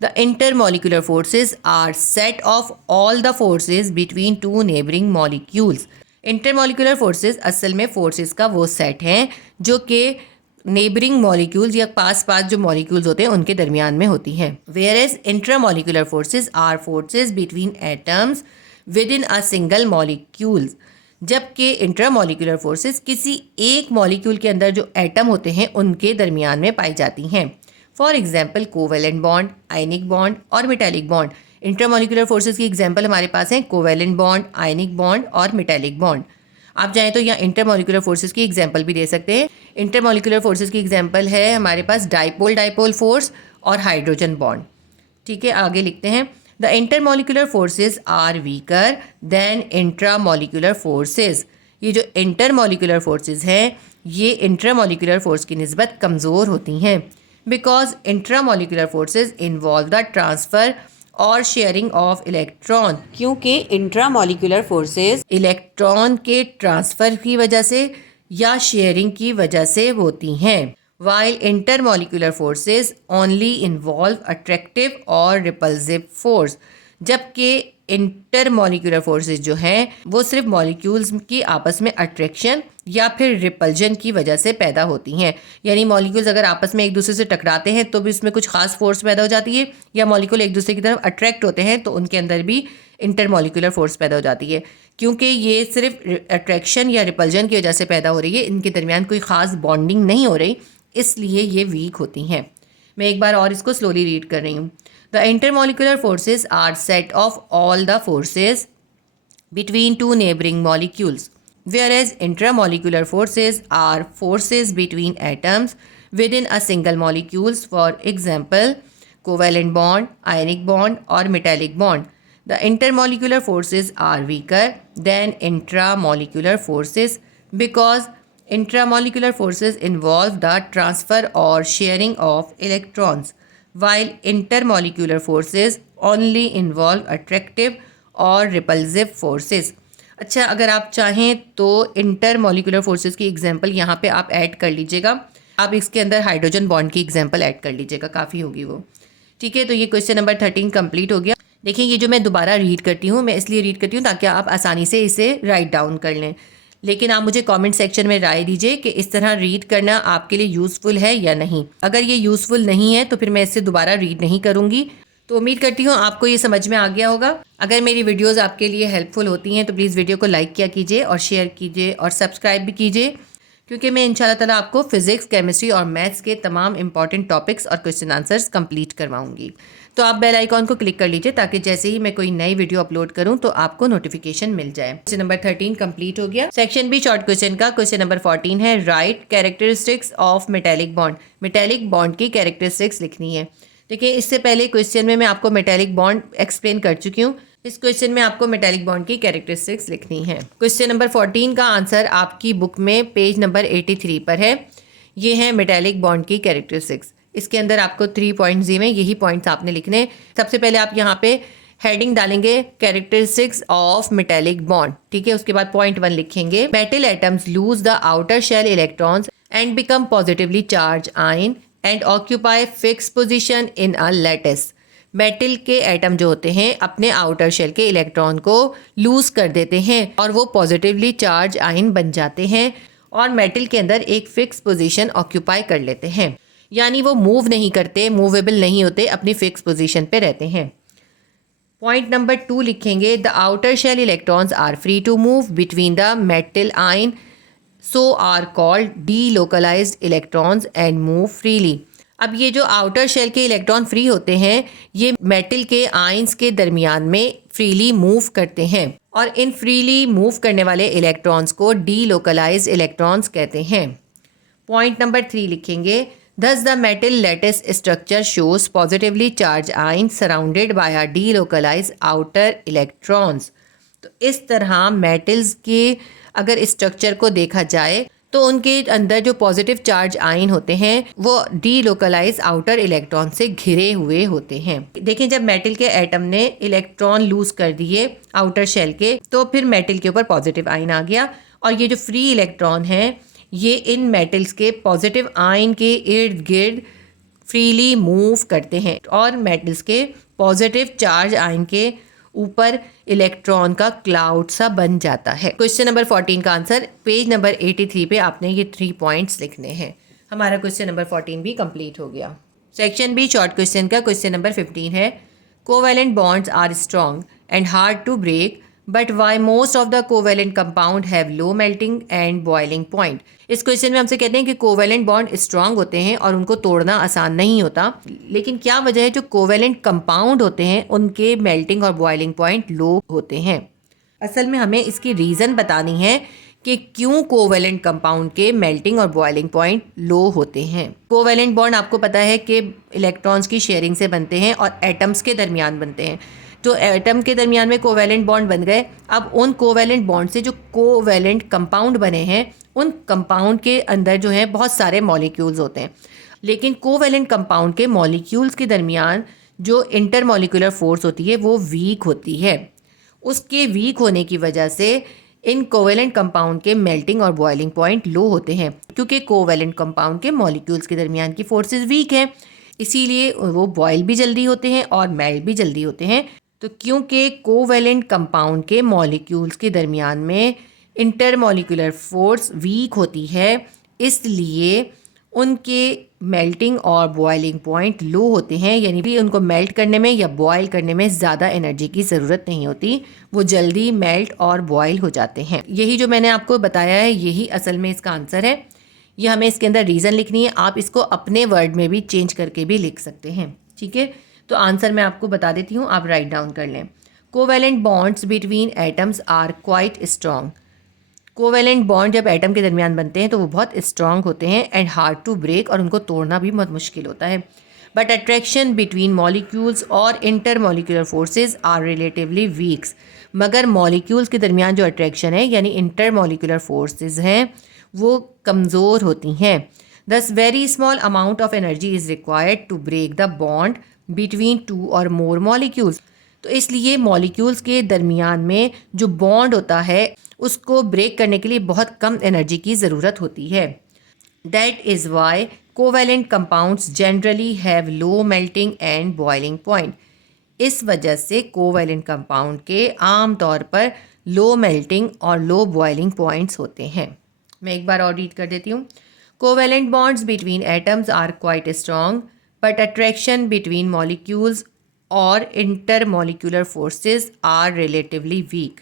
The intermolecular forces are set of all the forces between two neighbouring molecules. Intermolecular forces असल में फोर्सेज का वो सेट हैं जो कि नेबरिंग मॉलिक्यूल्स या पास पास जो मॉलिक्यूल्स होते हैं उनके दरमियान में होती हैं। Whereas intramolecular forces are forces between atoms within a single molecules. जबकि इंट्रामॉलिक्यूलर फोर्सेज किसी एक मॉलिक्यूल के अंदर जो एटम होते हैं उनके दरमियान में पाई जाती हैं। For example covalent bond, ionic bond और मेटेलिक बॉन्ड। इंट्रामॉलिक्यूलर फोर्सेज की एग्जाम्पल हमारे पास हैं कोवेलेंट बॉन्ड, आयनिक बॉन्ड और मेटेलिक बॉन्ड। आप चाहें तो यहाँ इंटरमॉलिक्यूलर फोर्सेज की एग्जाम्पल भी दे सकते हैं। इंटरमॉलिक्यूलर फोर्सेज की एग्जाम्पल है हमारे पास डाइपोल डाइपोल फोर्स और हाइड्रोजन बॉन्ड। ठीक है, आगे लिखते हैं, the intermolecular forces are weaker than intramolecular forces. ये जो इंटरमॉलिक्यूलर फोर्सेज हैं ये इंट्रामॉलिक्यूलर फोर्स की निस्बत कमज़ोर होती हैं, because intramolecular forces involve the transfer और शेयरिंग ऑफ इलेक्ट्रॉन, क्योंकि इंट्रामॉलिक्यूलर फोर्सेज इलेक्ट्रॉन के ट्रांसफ़र की वजह से या शेयरिंग की वजह से होती हैं, while intermolecular forces only involve attractive और रिपल्सिव फोर्स। जबकि इंटरमॉलिक्यूलर फोर्सेज जो हैं वो सिर्फ मॉलिक्यूल्स की आपस में अट्रैक्शन या फिर रिपल्जन की वजह से पैदा होती हैं। यानी मॉलिक्यूल्स अगर आपस में एक दूसरे से टकराते हैं तो भी इसमें कुछ खास फोर्स पैदा हो जाती है, या मॉलिक्यूल एक दूसरे की तरफ अट्रैक्ट होते हैं तो उनके अंदर भी इंटरमॉलिक्यूलर फोर्स पैदा हो जाती है। क्योंकि ये सिर्फ अट्रैक्शन या रिपल्जन की वजह से पैदा हो रही है, इनके दरमियान कोई ख़ास बॉन्डिंग नहीं हो रही, इसलिए ये वीक होती हैं। मैं एक बार और इसको स्लोली रीड कर रही हूँ। The intermolecular forces are set of all the forces between two neighbouring molecules, whereas intramolecular forces are forces between atoms within a single molecules, for example, covalent bond, ionic bond or metallic bond. The intermolecular forces are weaker than intramolecular forces because intramolecular forces involve the transfer or sharing of electrons, while intermolecular forces only involve attractive और repulsive forces. अच्छा, अगर आप चाहें तो inter molecular forces की example यहाँ पे आप ऐड कर लीजिएगा। आप इसके अंदर हाइड्रोजन बॉन्ड की एग्जांपल ऐड कर लीजिएगा, काफ़ी होगी वो। ठीक है, तो ये क्वेश्चन नंबर 13 कंप्लीट हो गया। देखिए, ये जो मैं दोबारा रीड करती हूँ, मैं इसलिए रीड करती हूँ ताकि आप आसानी से इसे राइट डाउन कर लें। लेकिन आप मुझे कमेंट सेक्शन में राय दीजिए कि इस तरह रीड करना आपके लिए यूज़फुल है या नहीं। अगर ये यूज़फुल नहीं है तो फिर मैं इसे दोबारा रीड नहीं करूँगी। तो उम्मीद करती हूँ आपको ये समझ में आ गया होगा। अगर मेरी वीडियोस आपके लिए हेल्पफुल होती हैं तो प्लीज़ वीडियो को लाइक किया कीजिए और शेयर कीजिए और सब्सक्राइब भी कीजिए, क्योंकि मैं इंशाल्लाह ताला आपको फिजिक्स, केमिस्ट्री और मैथ्स के तमाम इंपॉर्टेंट टॉपिक्स और क्वेश्चन आंसर्स कंप्लीट करवाऊंगी। तो आप बेल आइकॉन को क्लिक कर लीजिए ताकि जैसे ही मैं कोई नई वीडियो अपलोड करूं तो आपको नोटिफिकेशन मिल जाए। क्वेश्चन नंबर 13 कंप्लीट हो गया। सेक्शन बी शॉर्ट क्वेश्चन का क्वेश्चन नंबर 14 है, right characteristics of metallic bond. Metallic bond की कैरेक्टरिस्टिक्स लिखनी है। देखिए, इससे पहले क्वेश्चन में मैं आपको मेटेलिक बॉन्ड एक्सप्लेन कर चुकी हूँ। इस क्वेश्चन में आपको मेटेलिक बॉन्ड की कैरेक्टरिस्टिक्स लिखनी है। क्वेश्चन नंबर 14 का आंसर आपकी बुक में पेज नंबर 83 पर है। ये है मेटेलिक बॉन्ड की कैरेक्टरिस्टिक्स। इसके अंदर आपको 3 पॉइंट्स दिए हैं, यही पॉइंट्स आपने लिखने। सबसे पहले आप यहाँ पे हेडिंग डालेंगे कैरेक्टरिस्टिक्स ऑफ मेटेलिक बॉन्ड। ठीक है, उसके बाद पॉइंट 1 लिखेंगे, metal atoms lose the outer shell electrons and become positively charge ion and occupy fix position in a lattice. Metal के एटम जो होते हैं अपने आउटर शेल के इलेक्ट्रॉन को लूज कर देते हैं और वो पॉजिटिवली चार्ज आयन बन जाते हैं और मेटल के अंदर एक फिक्स पोजीशन ऑक्यूपाई कर लेते हैं, यानी वो मूव नहीं करते, मूवेबल नहीं होते, अपनी फिक्स पोजीशन पे रहते हैं। पॉइंट नंबर 2 लिखेंगे, the outer shell electrons are free to move between the metal ion so are called delocalized electrons and move freely. अब ये जो आउटर शेल के इलेक्ट्रॉन फ्री होते हैं, ये मेटल के आयंस के दरमियान में फ्रीली मूव करते हैं और इन फ्रीली मूव करने वाले इलेक्ट्रॉन्स को डीलोकलाइज्ड इलेक्ट्रॉन्स कहते हैं। पॉइंट नंबर 3 लिखेंगे, thus the metal lattice structure shows positively charged ions surrounded by a delocalized outer electrons। तो इस तरह मेटल्स के अगर स्ट्रक्चर को देखा जाए तो उनके अंदर जो पॉजिटिव चार्ज आयन होते हैं वो डीलोकलाइज आउटर इलेक्ट्रॉन से घिरे हुए होते हैं। देखें, जब मेटल के एटम ने इलेक्ट्रॉन लूज कर दिए आउटर शेल के तो फिर मेटल के ऊपर पॉजिटिव आयन आ गया और ये जो फ्री इलेक्ट्रॉन है ये इन मेटल्स के पॉजिटिव आयन के इर्द गिर्द फ्रीली मूव करते हैं और मेटल्स के पॉजिटिव चार्ज आयन के ऊपर इलेक्ट्रॉन का क्लाउड सा बन जाता है। क्वेश्चन नंबर 14 का आंसर पेज नंबर 83 पे आपने ये 3 पॉइंट्स लिखने हैं। हमारा क्वेश्चन नंबर 14 भी कंप्लीट हो गया। सेक्शन बी शॉर्ट क्वेश्चन का क्वेश्चन नंबर 15 है, covalent bonds are strong and hard to break but why most of the covalent compound have low melting and boiling point. इस question में हमसे कहते हैं कि कोवैलेंट बॉन्ड स्ट्रांग होते हैं और उनको तोड़ना आसान नहीं होता, लेकिन क्या वजह है जो कोवैलेंट कंपाउंड होते हैं उनके मेल्टिंग और बॉइलिंग पॉइंट लो होते हैं। असल में हमें इसकी रीज़न बतानी है कि क्यों कोवैलेंट कंपाउंड के मेल्टिंग और बॉइलिंग पॉइंट लो होते हैं। कोवैलेंट बॉन्ड आपको पता है कि इलेक्ट्रॉन्स की शेयरिंग से बनते हैं और एटम्स के दरमियान बनते हैं। जो एटम के दरमियान में कोवैलेंट बॉन्ड बन गए, अब उन कोवैलेंट बॉन्ड से जो कोवैलेंट कंपाउंड बने हैं उन कंपाउंड के अंदर जो है बहुत सारे मॉलिक्यूल्स होते हैं, लेकिन कोवैलेंट कंपाउंड के मॉलिक्यूल्स के दरमियान जो इंटरमॉलिक्यूलर फोर्स होती है वो वीक होती है। उसके वीक होने की वजह से इन कोवैलेंट कंपाउंड के मेल्टिंग और बॉइलिंग पॉइंट लो होते हैं, क्योंकि कोवैलेंट कंपाउंड के मॉलिक्यूल्स के दरमियान की फोर्सेस वीक हैं, इसीलिए वो बॉयल भी जल्दी होते हैं और मेल्ट भी जल्दी होते हैं। तो क्योंकि कोवैलेंट कंपाउंड के मॉलिक्यूल्स के दरमियान में इंटरमॉलिक्यूलर फोर्स वीक होती है, इसलिए उनके मेल्टिंग और बॉइलिंग पॉइंट लो होते हैं, यानी कि उनको मेल्ट करने में या बॉयल करने में ज़्यादा एनर्जी की ज़रूरत नहीं होती, वो जल्दी मेल्ट और बॉयल हो जाते हैं। यही जो मैंने आपको बताया है यही असल में इसका आंसर है। ये हमें इसके अंदर रीज़न लिखनी है, आप इसको अपने वर्ड में भी चेंज करके भी लिख सकते हैं। ठीक है, तो आंसर मैं आपको बता देती हूँ, आप राइट डाउन कर लें। Covalent bonds between atoms are quite strong. Covalent bond जब एटम के दरमियान बनते हैं तो वो बहुत स्ट्रांग होते हैं एंड हार्ड टू ब्रेक, और उनको तोड़ना भी बहुत मुश्किल होता है। बट अट्रैक्शन बिटवीन मॉलिक्यूल्स और intermolecular forces are relatively weaks, मगर मॉलिक्यूल्स के दरमियान जो अट्रैक्शन है यानी इंटर मॉलिक्यूलर फोर्सेज हैं वो कमज़ोर होती हैं। Thus very small amount of energy is required to break the bond between two और मोर मॉलिक्यूल्स। तो इसलिए मॉलिक्यूल्स के दरमियान में जो बॉन्ड होता है उसको ब्रेक करने के लिए बहुत कम एनर्जी की ज़रूरत होती है। That is why covalent compounds generally have low melting and boiling point. इस वजह से कोवेलेंट कंपाउंड के आम तौर पर लो मेल्टिंग और लो बॉइलिंग पॉइंट्स होते हैं। मैं एक बार और रीड कर देती हूँ। Covalent bonds between atoms are quite strong, but attraction between molecules और intermolecular forces are relatively weak.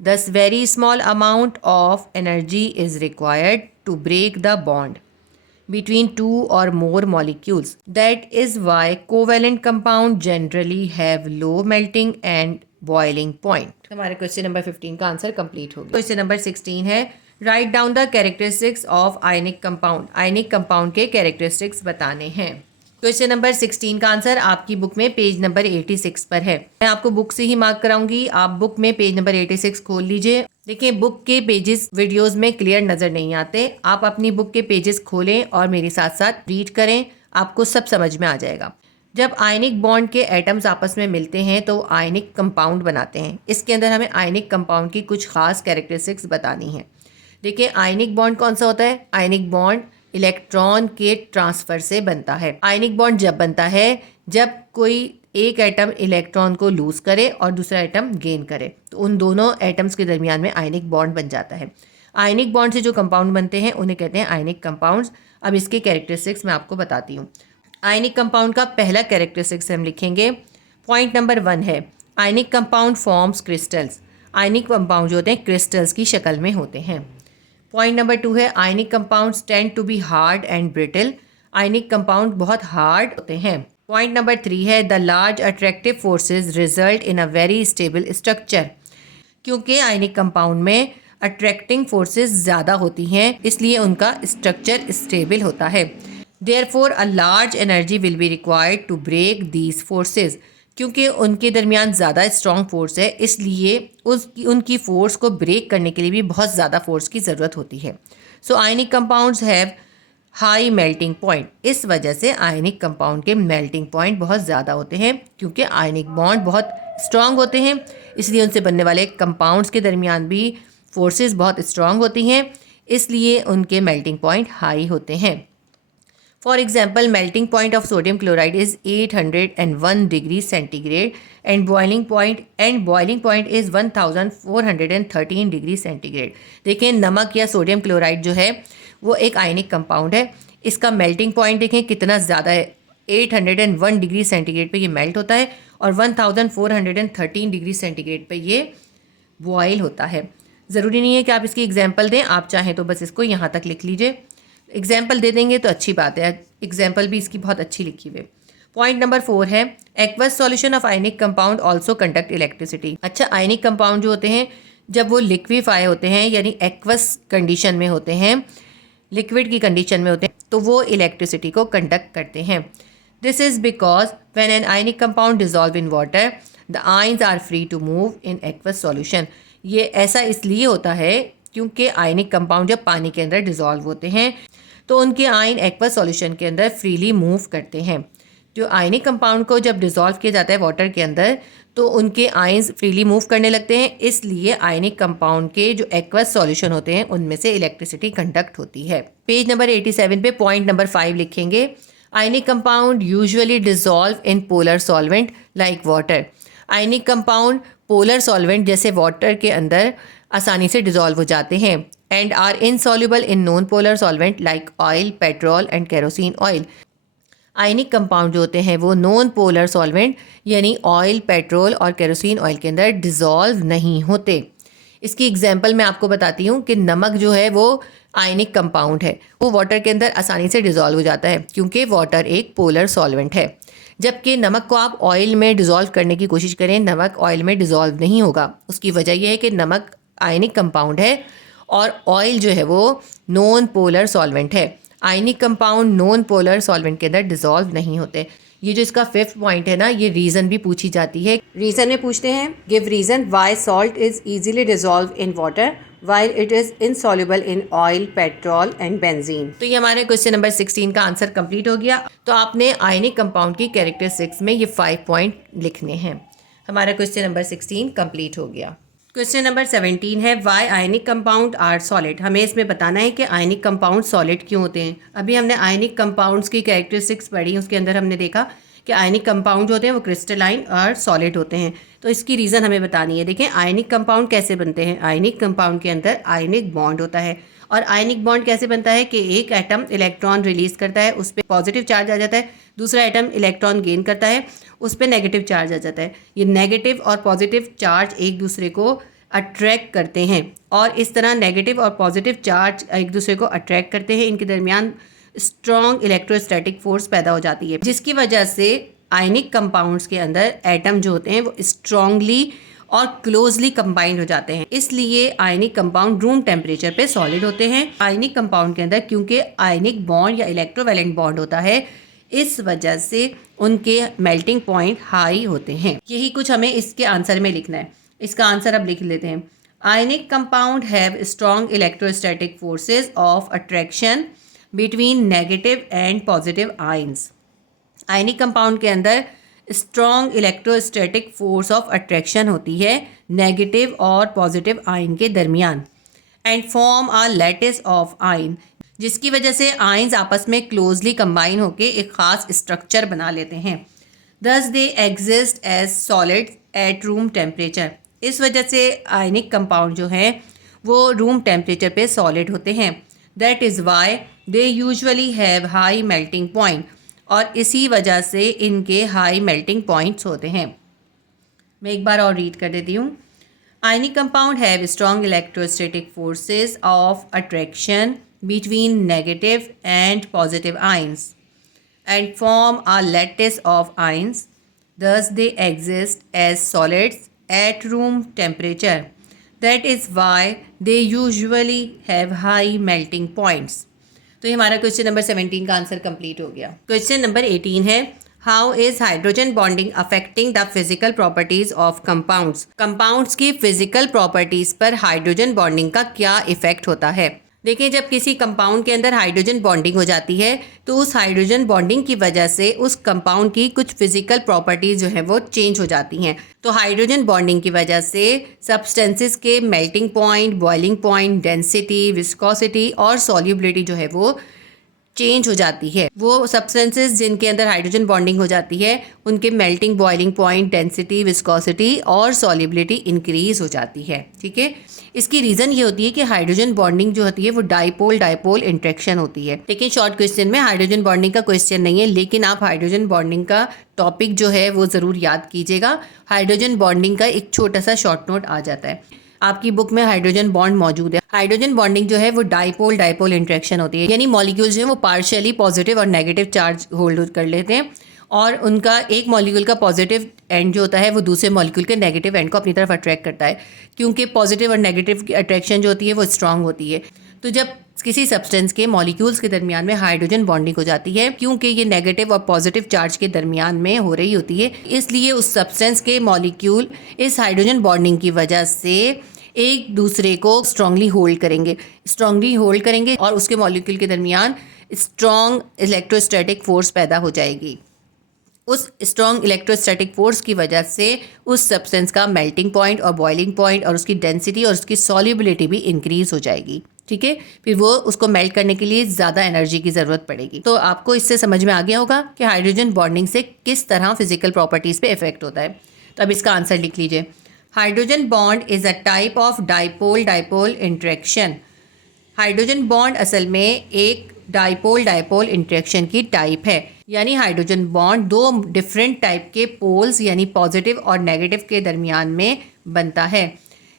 Thus, very small amount of energy is required to break the bond between two or more molecules. That is why covalent compound generally have low melting and boiling point. हमारे question number 15 का answer complete हो गया। Question number 16 है, write down the characteristics of ionic compound. Ionic compound के characteristics बताने हैं। Question number 16 का answer आपकी बुक में पेज नंबर 86 पर है। मैं आपको बुक से ही मार्क कराऊंगी। आप बुक में पेज नंबर 86 खोल लीजिए। देखिए, बुक के पेजेस वीडियोस में क्लियर नज़र नहीं आते। आप अपनी बुक के पेजेस खोलें और मेरे साथ साथ रीड करें, आपको सब समझ में आ जाएगा। जब आयनिक बॉन्ड के एटम्स आपस में मिलते हैं तो आयनिक कंपाउंड बनाते हैं। इसके अंदर हमें आयनिक कंपाउंड की कुछ खास कैरेक्टरिस्टिक्स बतानी है। देखिए, आयनिक बॉन्ड कौन सा होता है? आयनिक बॉन्ड इलेक्ट्रॉन के ट्रांसफ़र से बनता है। आयनिक बॉन्ड जब बनता है जब कोई एक एटम इलेक्ट्रॉन को लूज़ करे और दूसरा एटम गेन करे, तो उन दोनों एटम्स के दरमियान में आयनिक बॉन्ड बन जाता है। आयनिक बॉन्ड से जो कंपाउंड बनते हैं उन्हें कहते हैं आयनिक कंपाउंड्स। अब इसके कैरेक्टरिस्टिक्स मैं आपको बताती हूँ। आयनिक कंपाउंड का पहला कैरेक्टरिस्टिक्स हम लिखेंगे। पॉइंट नंबर 1 है, आयनिक कंपाउंड फॉर्म्स क्रिस्टल्स। आयनिक कंपाउंड जो होते हैं क्रिस्टल्स की शक्ल में होते हैं। पॉइंट नंबर 2 है, ionic compounds tend to be hard and brittle. Ionic compound बहुत हार्ड होते हैं। पॉइंट नंबर 3 है, the large attractive forces result in a very stable structure. क्योंकि आयनिक कंपाउंड में अट्रैक्टिंग फोर्सेस ज़्यादा होती हैं इसलिए उनका स्ट्रक्चर स्टेबल होता है। Therefore a large energy will be required to break these forces. क्योंकि उनके दरमियान ज़्यादा स्ट्रॉन्ग फोर्स है इसलिए उनकी फ़ोर्स को ब्रेक करने के लिए भी बहुत ज़्यादा फोर्स की ज़रूरत होती है। So ionic compounds have high melting point. इस वजह से आयनिक कंपाउंड के मेल्टिंग पॉइंट बहुत ज़्यादा होते हैं। क्योंकि आयनिक बॉन्ड बहुत स्ट्रॉन्ग होते हैं इसलिए उनसे बनने वाले कंपाउंड्स के दरमियान भी फोर्सेस बहुत स्ट्रॉन्ग होती हैं, इसलिए उनके मेल्टिंग पॉइंट हाई होते हैं। For example, melting point of sodium chloride is 801 degrees centigrade and boiling point is 1413 degree centigrade. देखिए, नमक या सोडियम क्लोराइड जो है वो एक आयनिक कंपाउंड है। इसका मेल्टिंग पॉइंट देखें कितना ज़्यादा है, 801 डिग्री सेंटीग्रेड पे ये मेल्ट होता है और 1413 डिग्री सेंटीग्रेड पे ये बॉयल होता है। ज़रूरी नहीं है कि आप इसकी एग्जाम्पल दें, आप चाहें तो बस इसको यहाँ तक लिख लीजिए। एग्जाम्पल दे देंगे तो अच्छी बात है, एग्जाम्पल भी इसकी बहुत अच्छी लिखी हुई। पॉइंट नंबर 4 है, aqueous solution of ionic compound also conduct electricity. अच्छा, आयनिक कंपाउंड जो होते हैं जब वो लिक्विफाई होते हैं यानी एक्वस कंडीशन में होते हैं, लिक्विड की कंडीशन में होते हैं, तो वो इलेक्ट्रिसिटी को कंडक्ट करते हैं। This is because when an ionic compound dissolve in water the ions are free to move in aqueous solution. ये ऐसा इसलिए होता है क्योंकि आयनिक कंपाउंड जब पानी के अंदर डिजॉल्व होते हैं तो उनके आयन एक्वस सॉल्यूशन के अंदर फ्रीली मूव करते हैं। जो आयनिक कंपाउंड को जब डिजॉल्व किया जाता है वाटर के अंदर तो उनके आयंस फ्रीली मूव करने लगते हैं, इसलिए आयनिक कंपाउंड के जो एक्वस सॉल्यूशन होते हैं उनमें से इलेक्ट्रिसिटी कंडक्ट होती है। पेज नंबर 87 पे पॉइंट नंबर 5 लिखेंगे। Ionic compound usually dissolve in polar solvent like water. Ionic compound polar solvent जैसे वाटर के अंदर आसानी से डिजॉल्व हो जाते हैं and are insoluble in non polar solvent like oil, petrol and kerosene oil. Ionic compound जो होते हैं वो नॉन पोलर सॉल्वेंट यानी ऑयल, पेट्रोल और केरोसिन ऑयल के अंदर डिजॉल्व नहीं होते। इसकी एग्जांपल मैं आपको बताती हूँ कि नमक जो है वो आयनिक कंपाउंड है, वो वाटर के अंदर आसानी से डिजॉल्व हो जाता है क्योंकि वाटर एक पोलर सॉल्वेंट है। जबकि नमक को आप ऑयल में डिजॉल्व करने की कोशिश करें, नमक ऑयल में डिजॉल्व नहीं होगा। उसकी वजह यह है कि नमक आयनिक कंपाउंड है और ऑयल जो है वो नॉन पोलर सॉल्वेंट है। Ionic compound non polar solvent के अंदर डिसॉल्व नहीं होते। ये जो इसका 5th पॉइंट है ना, ये रीज़न भी पूछी जाती है। रीज़न में पूछते हैं, give reason why salt is easily dissolve in water while it is insoluble in oil, petrol and benzene. तो ये हमारे क्वेश्चन नंबर 16 का आंसर कंप्लीट हो गया। तो आपने आयनिक कंपाउंड की कैरेक्टरिस्टिक्स में ये 5 पॉइंट लिखने हैं। हमारा क्वेश्चन नंबर 16 कंप्लीट हो गया। क्वेश्चन नंबर 17 है, why ionic compound are solid. हमें इसमें बताना है कि आयनिक कंपाउंड सॉलिड क्यों होते हैं। अभी हमने आयनिक कंपाउंड्स की कैरेक्टरिस्टिक्स पढ़ी, उसके अंदर हमने देखा कि आयनिक कंपाउंड जो होते हैं वो क्रिस्टलाइन और सॉलिड होते हैं। तो इसकी रीज़न हमें बतानी है। देखें आयनिक कंपाउंड कैसे बनते हैं। आयनिक कंपाउंड के अंदर आयनिक बॉन्ड होता है, और आयनिक बॉन्ड कैसे बनता है कि एक एटम इलेक्ट्रॉन रिलीज करता है, उस पर पॉजिटिव चार्ज आ जाता है, दूसरा एटम इलेक्ट्रॉन गेन करता है, उस पर नेगेटिव चार्ज आ जाता है। ये नेगेटिव और पॉजिटिव चार्ज एक दूसरे को अट्रैक्ट करते हैं, और इस तरह नेगेटिव और पॉजिटिव चार्ज एक दूसरे को अट्रैक्ट करते हैं। इनके दरमियान स्ट्रॉन्ग इलेक्ट्रोस्टैटिक फोर्स पैदा हो जाती है, जिसकी वजह से आयनिक कंपाउंड्स के अंदर एटम जो होते हैं वो स्ट्रांगली और क्लोजली कंबाइंड हो जाते हैं। इसलिए आयनिक कंपाउंड रूम टेम्परेचर पे सॉलिड होते हैं। आयनिक कंपाउंड के अंदर क्योंकि आयनिक बॉन्ड या इलेक्ट्रोवैलेंट बॉन्ड होता है, इस वजह से उनके मेल्टिंग पॉइंट हाई होते हैं। यही कुछ हमें इसके आंसर में लिखना है। इसका आंसर अब लिख लेते हैं। Ionic compound have strong electrostatic forces of attraction between negative and positive ions. Ionic compound के अंदर strong electrostatic force of attraction होती है नेगेटिव और पॉजिटिव आयन के दरमियान, and form a lattice of ion, जिसकी वजह से आयन्स आपस में क्लोजली कंबाइन होकर एक ख़ास स्ट्रक्चर बना लेते हैं। Thus they exist as solid at room temperature. इस वजह से आयनिक कंपाउंड जो है वो रूम टेम्परेचर पे सॉलिड होते हैं। That is why they usually have high melting point, और इसी वजह से इनके हाई मेल्टिंग पॉइंट्स होते हैं। मैं एक बार और रीड कर देती हूँ। Ionic compound have strong electrostatic forces of attraction between negative and positive ions and form a lattice of ions. Thus they exist as solids at room temperature. That is why they usually have high melting points. तो ये हमारा question number 17 का answer complete हो गया। Question number 18 है, how is hydrogen bonding affecting the physical properties of compounds. Compounds की physical properties पर hydrogen bonding का क्या इफेक्ट होता है। देखिए, जब किसी कंपाउंड के अंदर हाइड्रोजन बॉन्डिंग हो जाती है तो उस हाइड्रोजन बॉन्डिंग की वजह से उस कंपाउंड की कुछ फिजिकल प्रॉपर्टीज जो है वो चेंज हो जाती हैं। तो हाइड्रोजन बॉन्डिंग की वजह से सब्सटेंसेस के melting point, boiling point, density, viscosity और सॉल्युबिलिटी जो है वो चेंज हो जाती है। वो सब्सटेंसेस जिनके अंदर हाइड्रोजन बॉन्डिंग हो जाती है उनके melting, boiling point, density, viscosity और सॉल्युबिलिटी इंक्रीज हो जाती है। ठीक है, इसकी रीज़न ये होती है कि हाइड्रोजन बॉन्डिंग जो होती है वो डाइपोल डाइपोल इंट्रैक्शन होती है। लेकिन शॉर्ट क्वेश्चन में हाइड्रोजन बॉन्डिंग का क्वेश्चन नहीं है, लेकिन आप हाइड्रोजन बॉन्डिंग का टॉपिक जो है वो ज़रूर याद कीजिएगा। हाइड्रोजन बॉन्डिंग का एक छोटा सा शॉर्ट नोट आ जाता है, आपकी बुक में हाइड्रोजन बॉन्ड मौजूद है। हाइड्रोजन बॉन्डिंग जो है वो डाइपोल डाइपोल इंट्रैक्शन होती है, यानी मॉलिक्यूल्स जो है वो पार्शियली पॉजिटिव और नेगेटिव चार्ज होल्ड कर लेते हैं, और उनका एक मॉलिक्यूल का पॉजिटिव एंड जो होता है वो दूसरे मॉलिक्यूल के नेगेटिव एंड को अपनी तरफ अट्रैक्ट करता है, क्योंकि पॉजिटिव और नेगेटिव की अट्रैक्शन जो होती है वो स्ट्रांग होती है। तो जब किसी सब्सटेंस के मॉलिक्यूल्स के दरमियान में हाइड्रोजन बॉन्डिंग हो जाती है, क्योंकि ये नेगेटिव और पॉजिटिव चार्ज के दरमियान में हो रही होती है, इसलिए उस सब्सटेंस के मॉलिक्यूल इस हाइड्रोजन बॉन्डिंग की वजह से एक दूसरे को स्ट्रांगली होल्ड करेंगे और उसके मॉलिक्यूल के दरमियान स्ट्रॉन्ग इलेक्ट्रोस्टैटिक फोर्स पैदा हो जाएगी। उस स्ट्रॉन्ग इलेक्ट्रोस्टैटिक फोर्स की वजह से उस सब्सटेंस का मेल्टिंग पॉइंट और बॉइलिंग पॉइंट और उसकी डेंसिटी और उसकी सॉल्युबिलिटी भी इंक्रीज हो जाएगी। ठीक है, फिर वो उसको मेल्ट करने के लिए ज़्यादा एनर्जी की ज़रूरत पड़ेगी। तो आपको इससे समझ में आ गया होगा कि हाइड्रोजन बॉन्डिंग से किस तरह फिजिकल प्रॉपर्टीज़ पे इफेक्ट होता है। तो अब इसका आंसर लिख लीजिए। Hydrogen bond is a type of dipole dipole interaction. Hydrogen bond असल में एक डाइपोल डाइपोल इंट्रैक्शन की टाइप है, यानी हाइड्रोजन बॉन्ड दो डिफरेंट टाइप के पोल्स यानी पॉजिटिव और नेगेटिव के दरमियान में बनता है।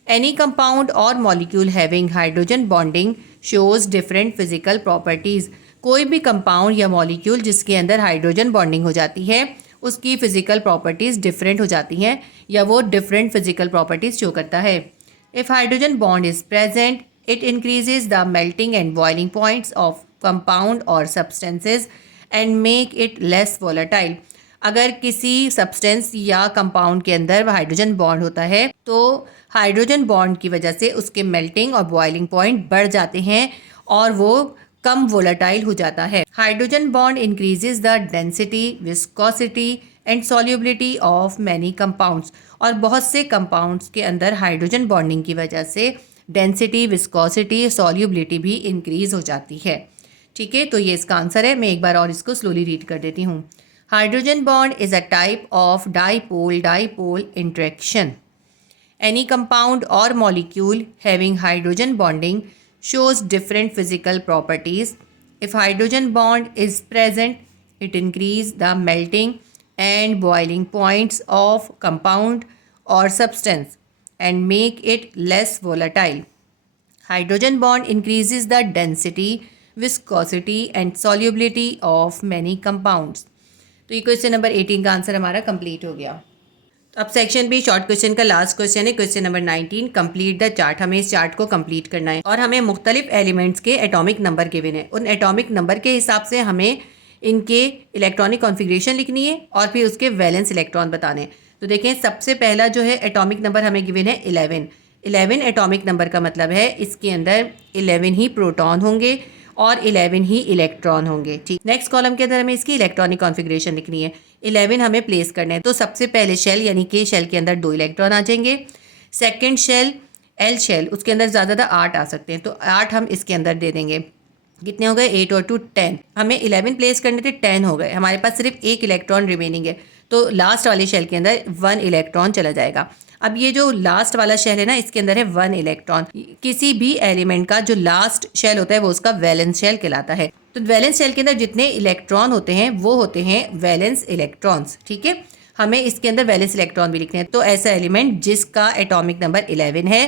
एनी कंपाउंड और molecule having hydrogen bonding shows different physical properties. कोई भी कंपाउंड या मॉलिक्यूल जिसके अंदर हाइड्रोजन बॉन्डिंग हो जाती है उसकी फिजिकल प्रॉपर्टीज़ डिफरेंट हो जाती हैं, या वो डिफरेंट फिजिकल प्रॉपर्टीज़ शो करता है। If hydrogen bond is present It increases the melting and boiling points of compound or substances and make it less volatile. अगर किसी सब्सटेंस या कंपाउंड के अंदर हाइड्रोजन बॉन्ड होता है तो हाइड्रोजन बॉन्ड की वजह से उसके मेल्टिंग और बॉइलिंग पॉइंट बढ़ जाते हैं और वो कम वोलेटाइल हो जाता है. Hydrogen bond increases the density, viscosity and solubility of many compounds. और बहुत से कंपाउंड्स के अंदर हाइड्रोजन बॉन्डिंग की वजह से डेंसिटी, विस्कोसिटी, सॉल्युबिलिटी भी इंक्रीज हो जाती है. ठीक है, तो ये इसका आंसर है. मैं एक बार और इसको स्लोली रीड कर देती हूँ. Hydrogen bond is a type of dipole interaction. Any compound or molecule having hydrogen bonding shows different physical properties. If hydrogen bond is present, it increases the melting and boiling points of compound or substance and make it less volatile. Hydrogen bond increases the density, viscosity and solubility of many compounds. तो ये question number 18 का answer हमारा complete हो गया. अब section B short question का last question है, question number 19. Complete the chart. हमें इस चार्ट को कंप्लीट करना है और हमें मुख्तलिफ एलिमेंट्स के एटॉमिक नंबर गिवन है. उन एटॉमिक नंबर के हिसाब से हमें इनके इलेक्ट्रॉनिक कॉन्फ़िगरेशन लिखनी है और फिर उसके वैलेंस इलेक्ट्रॉन बताने. तो देखें, सबसे पहला जो है एटॉमिक नंबर हमें गिवन है 11. 11 एटॉमिक नंबर का मतलब है इसके अंदर 11 ही प्रोटॉन होंगे और 11 ही इलेक्ट्रॉन होंगे. ठीक, नेक्स्ट कॉलम के अंदर हमें इसकी इलेक्ट्रॉनिक कॉन्फ़िगरेशन लिखनी है. 11 हमें प्लेस करना है. तो सबसे पहले शेल यानी के शेल के अंदर 2 इलेक्ट्रॉन आ जाएंगे. सेकंड शेल एल शेल, उसके अंदर ज़्यादा 8 आ सकते हैं, तो 8 हम इसके अंदर दे देंगे. कितने हो गए? 8 और 2 10. हमें 11 प्लेस करने थे, 10 हो गए. हमारे पास सिर्फ एक इलेक्ट्रॉन रिमेनिंग है, तो लास्ट वाले शेल के अंदर 1 इलेक्ट्रॉन चला जाएगा. अब ये जो लास्ट वाला शेल है ना, इसके अंदर है 1 इलेक्ट्रॉन. किसी भी एलिमेंट का जो लास्ट शेल होता है वो उसका वैलेंस शेल कहलाता है. तो वैलेंस शेल के अंदर जितने इलेक्ट्रॉन होते हैं वो होते हैं वैलेंस इलेक्ट्रॉन्स. ठीक है, हमें इसके अंदर वैलेंस इलेक्ट्रॉन भी लिखते हैं. तो ऐसा एलिमेंट जिसका एटॉमिक नंबर 11 है,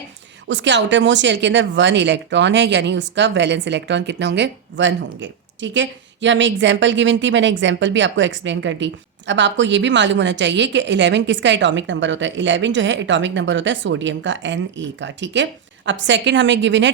उसके आउटर मोस्ट शेल के अंदर 1 इलेक्ट्रॉन है, यानी उसका वैलेंस इलेक्ट्रॉन कितने होंगे? 1 होंगे. ठीक है, ये हमें एग्जाम्पल गिवन थी, मैंने एग्जाम्पल भी आपको एक्सप्लेन कर दी. अब आपको ये भी मालूम होना चाहिए कि 11 किसका एटॉमिक नंबर होता है. 11 जो है एटॉमिक नंबर होता है सोडियम का, Na का. ठीक है, अब सेकंड हमें गिवन है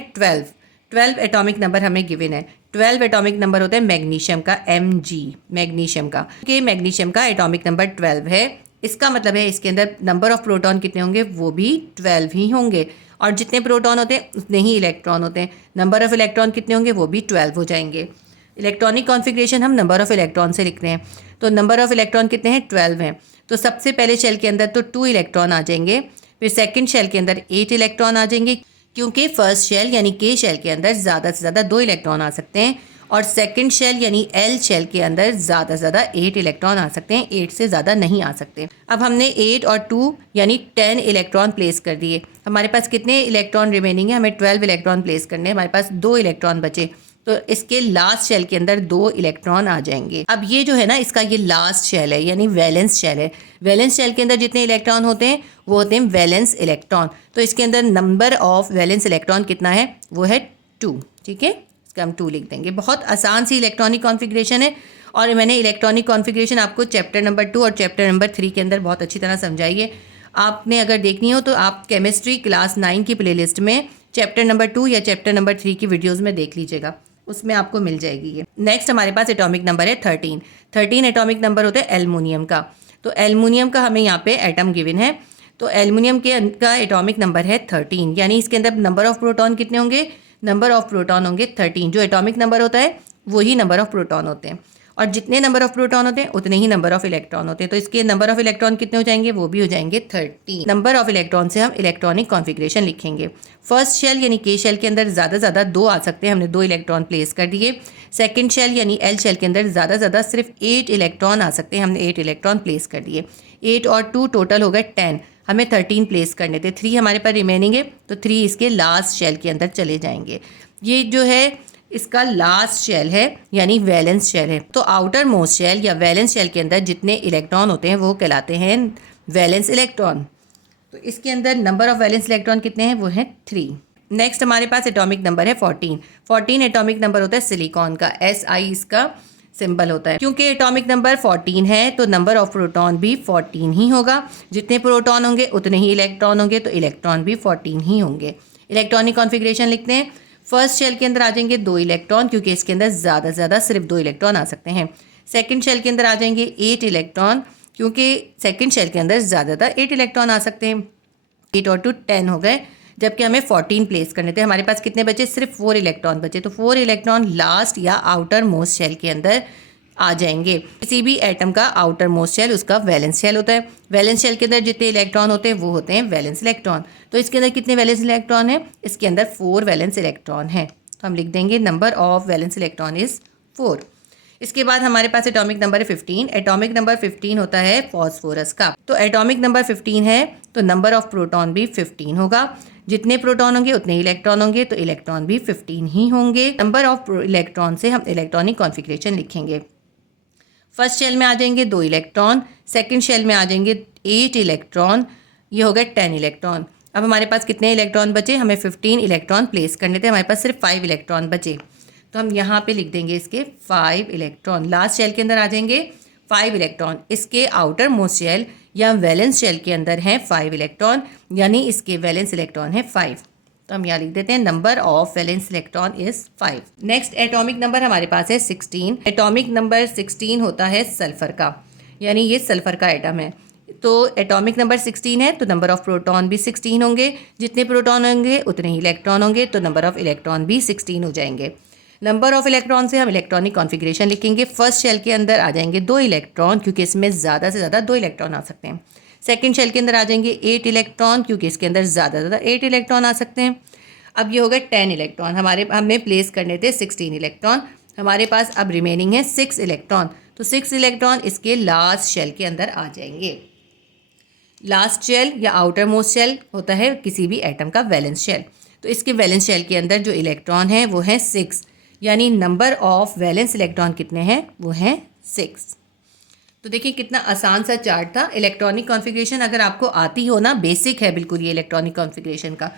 12 एटॉमिक नंबर हमें गिवन है. 12 एटॉमिक नंबर होता है मैग्नीशियम का, Mg, मैग्नीशियम का. कि मैग्नीशियम का एटॉमिक नंबर 12 है, इसका मतलब है इसके अंदर नंबर ऑफ प्रोटॉन कितने होंगे? वो भी 12 ही होंगे. और जितने प्रोटॉन होते हैं उतने ही इलेक्ट्रॉन होते हैं. नंबर ऑफ इलेक्ट्रॉन कितने होंगे? वो भी 12 हो जाएंगे. इलेक्ट्रॉनिक कॉन्फ़िगरेशन हम नंबर ऑफ इलेक्ट्रॉन से लिखते हैं. तो नंबर ऑफ इलेक्ट्रॉन कितने हैं? 12 हैं. तो सबसे पहले शेल के अंदर तो 2 इलेक्ट्रॉन आ जाएंगे, फिर सेकंड शेल के अंदर 8 इलेक्ट्रॉन आ जाएंगे, क्योंकि फर्स्ट शेल यानी के शेल के अंदर ज़्यादा से ज़्यादा 2 इलेक्ट्रॉन आ सकते हैं और सेकंड शेल यानी एल शेल के अंदर ज़्यादा से ज़्यादा 8 इलेक्ट्रॉन आ सकते हैं. 8 से ज़्यादा नहीं आ सकते. अब हमने 8 और 2 यानी 10 इलेक्ट्रॉन प्लेस कर दिए. हमारे पास कितने इलेक्ट्रॉन रिमेनिंग है? हमें 12 इलेक्ट्रॉन प्लेस करने हैं. हमारे पास 2 इलेक्ट्रॉन बचे, तो इसके लास्ट शेल के अंदर 2 इलेक्ट्रॉन आ जाएंगे. अब ये जो है ना, इसका ये लास्ट शेल है यानी वैलेंस शेल है. वैलेंस शेल के अंदर जितने इलेक्ट्रॉन होते हैं वो होते हैं वैलेंस इलेक्ट्रॉन. तो इसके अंदर नंबर ऑफ वैलेंस इलेक्ट्रॉन कितना है? वो है 2. ठीक है, इसका हम 2 लिख देंगे. बहुत आसान सी इलेक्ट्रॉनिक कॉन्फ़िगरेशन है और मैंने इलेक्ट्रॉनिक कॉन्फ़िगरेशन आपको चैप्टर नंबर 2 और चैप्टर नंबर 3 के अंदर बहुत अच्छी तरह समझाई है. आपने अगर देखनी हो तो आप केमिस्ट्री क्लास 9 की प्लेलिस्ट में चैप्टर नंबर 2 या चैप्टर नंबर 3 की वीडियोज़ में देख लीजिएगा, उसमें आपको मिल जाएगी ये. नेक्स्ट हमारे पास एटॉमिक नंबर है 13. 13 एटॉमिक नंबर होता है एल्युमिनियम का. तो एल्युमिनियम का हमें यहाँ पे एटम गिवन है. तो एल्युमिनियम का एटॉमिक नंबर है 13, यानी इसके अंदर नंबर ऑफ प्रोटॉन कितने होंगे? नंबर ऑफ प्रोटॉन होंगे 13. जो एटॉमिक नंबर होता है वही नंबर ऑफ प्रोटॉन होते हैं और जितने नंबर ऑफ प्रोटॉन होते हैं उतने ही नंबर ऑफ इलेक्ट्रॉन होते हैं. तो इसके नंबर ऑफ इलेक्ट्रॉन कितने हो जाएंगे? वो भी हो जाएंगे 13. नंबर ऑफ इलेक्ट्रॉन से हम इलेक्ट्रॉनिक कॉन्फ़िगरेशन लिखेंगे. फर्स्ट शेल यानी के शेल के अंदर ज़्यादा से ज़्यादा 2 आ सकते हैं, हमने 2 इलेक्ट्रॉन प्लेस कर दिए. सेकंड शेल यानी एल शेल के अंदर ज़्यादा से ज़्यादा सिर्फ 8 इलेक्ट्रॉन आ सकते हैं, हमने 8 इलेक्ट्रॉन प्लेस कर दिए. 8 और 2 टोटल हो गए 10. हमें 13 प्लेस करने थे, 3 हमारे पास रिमेनिंग है, तो 3 इसके लास्ट शेल के अंदर चले जाएंगे. ये जो है इसका लास्ट शेल है यानी वैलेंस शेल है. तो आउटर मोस्ट शेल या वैलेंस शेल के अंदर जितने इलेक्ट्रॉन होते हैं वो कहलाते हैं वैलेंस इलेक्ट्रॉन. तो इसके अंदर नंबर ऑफ वैलेंस इलेक्ट्रॉन कितने हैं? वो हैं 3. नेक्स्ट हमारे पास एटॉमिक नंबर है 14. 14 एटॉमिक नंबर होता है सिलिकॉन का, Si इसका सिंबल होता है. क्योंकि एटॉमिक नंबर 14 है तो नंबर ऑफ प्रोटॉन भी 14 ही होगा. जितने प्रोटॉन होंगे उतने ही इलेक्ट्रॉन होंगे, तो इलेक्ट्रॉन भी 14 ही होंगे. इलेक्ट्रॉनिक कॉन्फ़िगरेशन लिखते हैं। फर्स्ट शेल के अंदर आ जाएंगे 2 इलेक्ट्रॉन, क्योंकि इसके अंदर ज़्यादा से ज़्यादा सिर्फ 2 इलेक्ट्रॉन आ सकते हैं। सेकंड शेल के अंदर आ जाएंगे 8 इलेक्ट्रॉन, क्योंकि सेकंड शेल के अंदर ज़्यादा 8 इलेक्ट्रॉन आ सकते हैं। 8 और 2 10 हो गए, जबकि हमें 14 प्लेस करने थे। हमारे पास कितने बचे? सिर्फ 4 इलेक्ट्रॉन बचे। तो 4 इलेक्ट्रॉन लास्ट या आउटर मोस्ट शेल के अंदर आ जाएंगे। किसी भी एटम का आउटर मोस्ट शेल उसका वैलेंस शेल होता है। वैलेंस शेल के अंदर जितने इलेक्ट्रॉन होते हैं वो होते हैं वैलेंस इलेक्ट्रॉन। तो इसके अंदर कितने वैलेंस इलेक्ट्रॉन है? इसके अंदर 4 वैलेंस इलेक्ट्रॉन है। तो हम लिख देंगे number of valence electron is 4। इसके बाद हमारे पास एटॉमिक नंबर है 15। एटॉमिक नंबर 15 होता है फॉस्फोरस का। तो एटॉमिक नंबर 15 है तो नंबर ऑफ प्रोटॉन भी 15 होगा। जितने प्रोटॉन होंगे उतने इलेक्ट्रॉन होंगे, तो इलेक्ट्रॉन भी 15 ही होंगे। नंबर ऑफ इलेक्ट्रॉन से हम इलेक्ट्रॉनिक कॉन्फ़िगरेशन लिखेंगे। फर्स्ट शेल में आ जाएंगे 2 इलेक्ट्रॉन, सेकंड शेल में आ जाएंगे 8 इलेक्ट्रॉन, ये हो गए 10 इलेक्ट्रॉन। अब हमारे पास कितने इलेक्ट्रॉन बचे? हमें 15 इलेक्ट्रॉन प्लेस करने थे, हमारे पास सिर्फ 5 इलेक्ट्रॉन बचे। तो हम यहाँ पे लिख देंगे इसके 5 इलेक्ट्रॉन। लास्ट शेल के अंदर आ जाएंगे 5 इलेक्ट्रॉन। इसके आउटर मोस्ट शेल या वैलेंस शेल के अंदर हैं 5 इलेक्ट्रॉन, यानी इसके वैलेंस इलेक्ट्रॉन है 5। तो हम यहाँ लिख देते हैं number of valence electron is 5। Next atomic number हमारे पास है 16। एटॉमिक नंबर 16 होता है सल्फर का, यानी ये सल्फर का एटम है। तो एटॉमिक नंबर 16 है तो नंबर ऑफ प्रोटॉन भी 16 होंगे। जितने प्रोटॉन होंगे उतने ही इलेक्ट्रॉन होंगे, तो नंबर ऑफ इलेक्ट्रॉन भी 16 हो जाएंगे। नंबर ऑफ इलेक्ट्रॉन से हम इलेक्ट्रॉनिक कॉन्फ़िगरेशन लिखेंगे। फर्स्ट शेल के अंदर आ जाएंगे 2 इलेक्ट्रॉन, क्योंकि इसमें ज़्यादा से ज़्यादा 2 इलेक्ट्रॉन आ सकते हैं। सेकंड शेल के अंदर आ जाएंगे 8 इलेक्ट्रॉन, क्योंकि इसके अंदर ज़्यादा से ज़्यादा 8 इलेक्ट्रॉन आ सकते हैं। अब ये हो गए 10 इलेक्ट्रॉन। हमें प्लेस करने थे 16 इलेक्ट्रॉन। हमारे पास अब रिमेनिंग है 6 इलेक्ट्रॉन, तो 6 इलेक्ट्रॉन इसके लास्ट शेल के अंदर आ जाएंगे। लास्ट शेल या आउटर मोस्ट शेल होता है किसी भी एटम का वैलेंस शेल। तो इसके वैलेंस शेल के अंदर जो इलेक्ट्रॉन है वो है 6, यानी नंबर ऑफ वैलेंस इलेक्ट्रॉन कितने हैं? वो हैं 6। तो देखिए कितना आसान सा चार्ट था। इलेक्ट्रॉनिक कॉन्फ़िगरेशन अगर आपको आती हो ना, बेसिक है बिल्कुल ये इलेक्ट्रॉनिक कॉन्फ़िगरेशन का।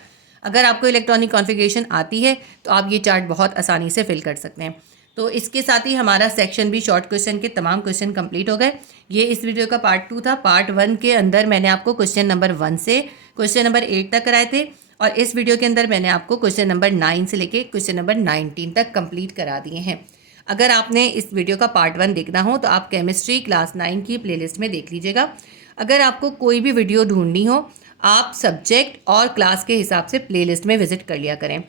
अगर आपको इलेक्ट्रॉनिक कॉन्फ़िगरेशन आती है तो आप ये चार्ट बहुत आसानी से फिल कर सकते हैं। तो इसके साथ ही हमारा सेक्शन भी शॉर्ट क्वेश्चन के तमाम क्वेश्चन कंप्लीट हो गए। ये इस वीडियो का पार्ट 2 था। पार्ट 1 के अंदर मैंने आपको क्वेश्चन नंबर 1 से क्वेश्चन नंबर 8 तक कराए थे, और इस वीडियो के अंदर मैंने आपको क्वेश्चन नंबर 9 से लेके क्वेश्चन नंबर 19 तक कंप्लीट करा दिए हैं। अगर आपने इस वीडियो का पार्ट 1 देखना हो तो आप केमिस्ट्री क्लास 9 की प्लेलिस्ट में देख लीजिएगा। अगर आपको कोई भी वीडियो ढूंढनी हो, आप सब्जेक्ट और क्लास के हिसाब से प्लेलिस्ट में विजिट कर लिया करें।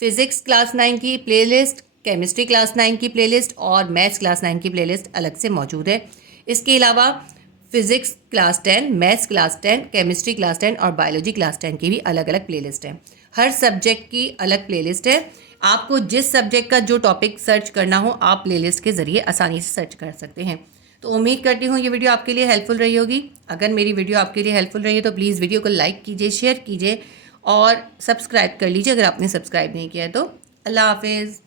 फिज़िक्स क्लास 9 की प्लेलिस्ट, केमिस्ट्री क्लास 9 की प्लेलिस्ट और मैथ्स क्लास 9 की प्लेलिस्ट अलग से मौजूद है। इसके अलावा physics class 10, maths class 10, chemistry class 10 और बायोलॉजी क्लास 10 की भी अलग अलग प्लेलिस्ट हैं। हर सब्जेक्ट की अलग प्लेलिस्ट है। आपको जिस सब्जेक्ट का जो टॉपिक सर्च करना हो आप प्लेलिस्ट के ज़रिए आसानी से सर्च कर सकते हैं। तो उम्मीद करती हूँ ये वीडियो आपके लिए हेल्पफुल रही होगी। अगर मेरी वीडियो आपके लिए हेल्पफुल रही है तो प्लीज़ वीडियो को लाइक कीजिए, शेयर कीजिए और सब्सक्राइब कर लीजिए अगर आपने सब्सक्राइब नहीं किया है तो। अल्लाह हाफिज़।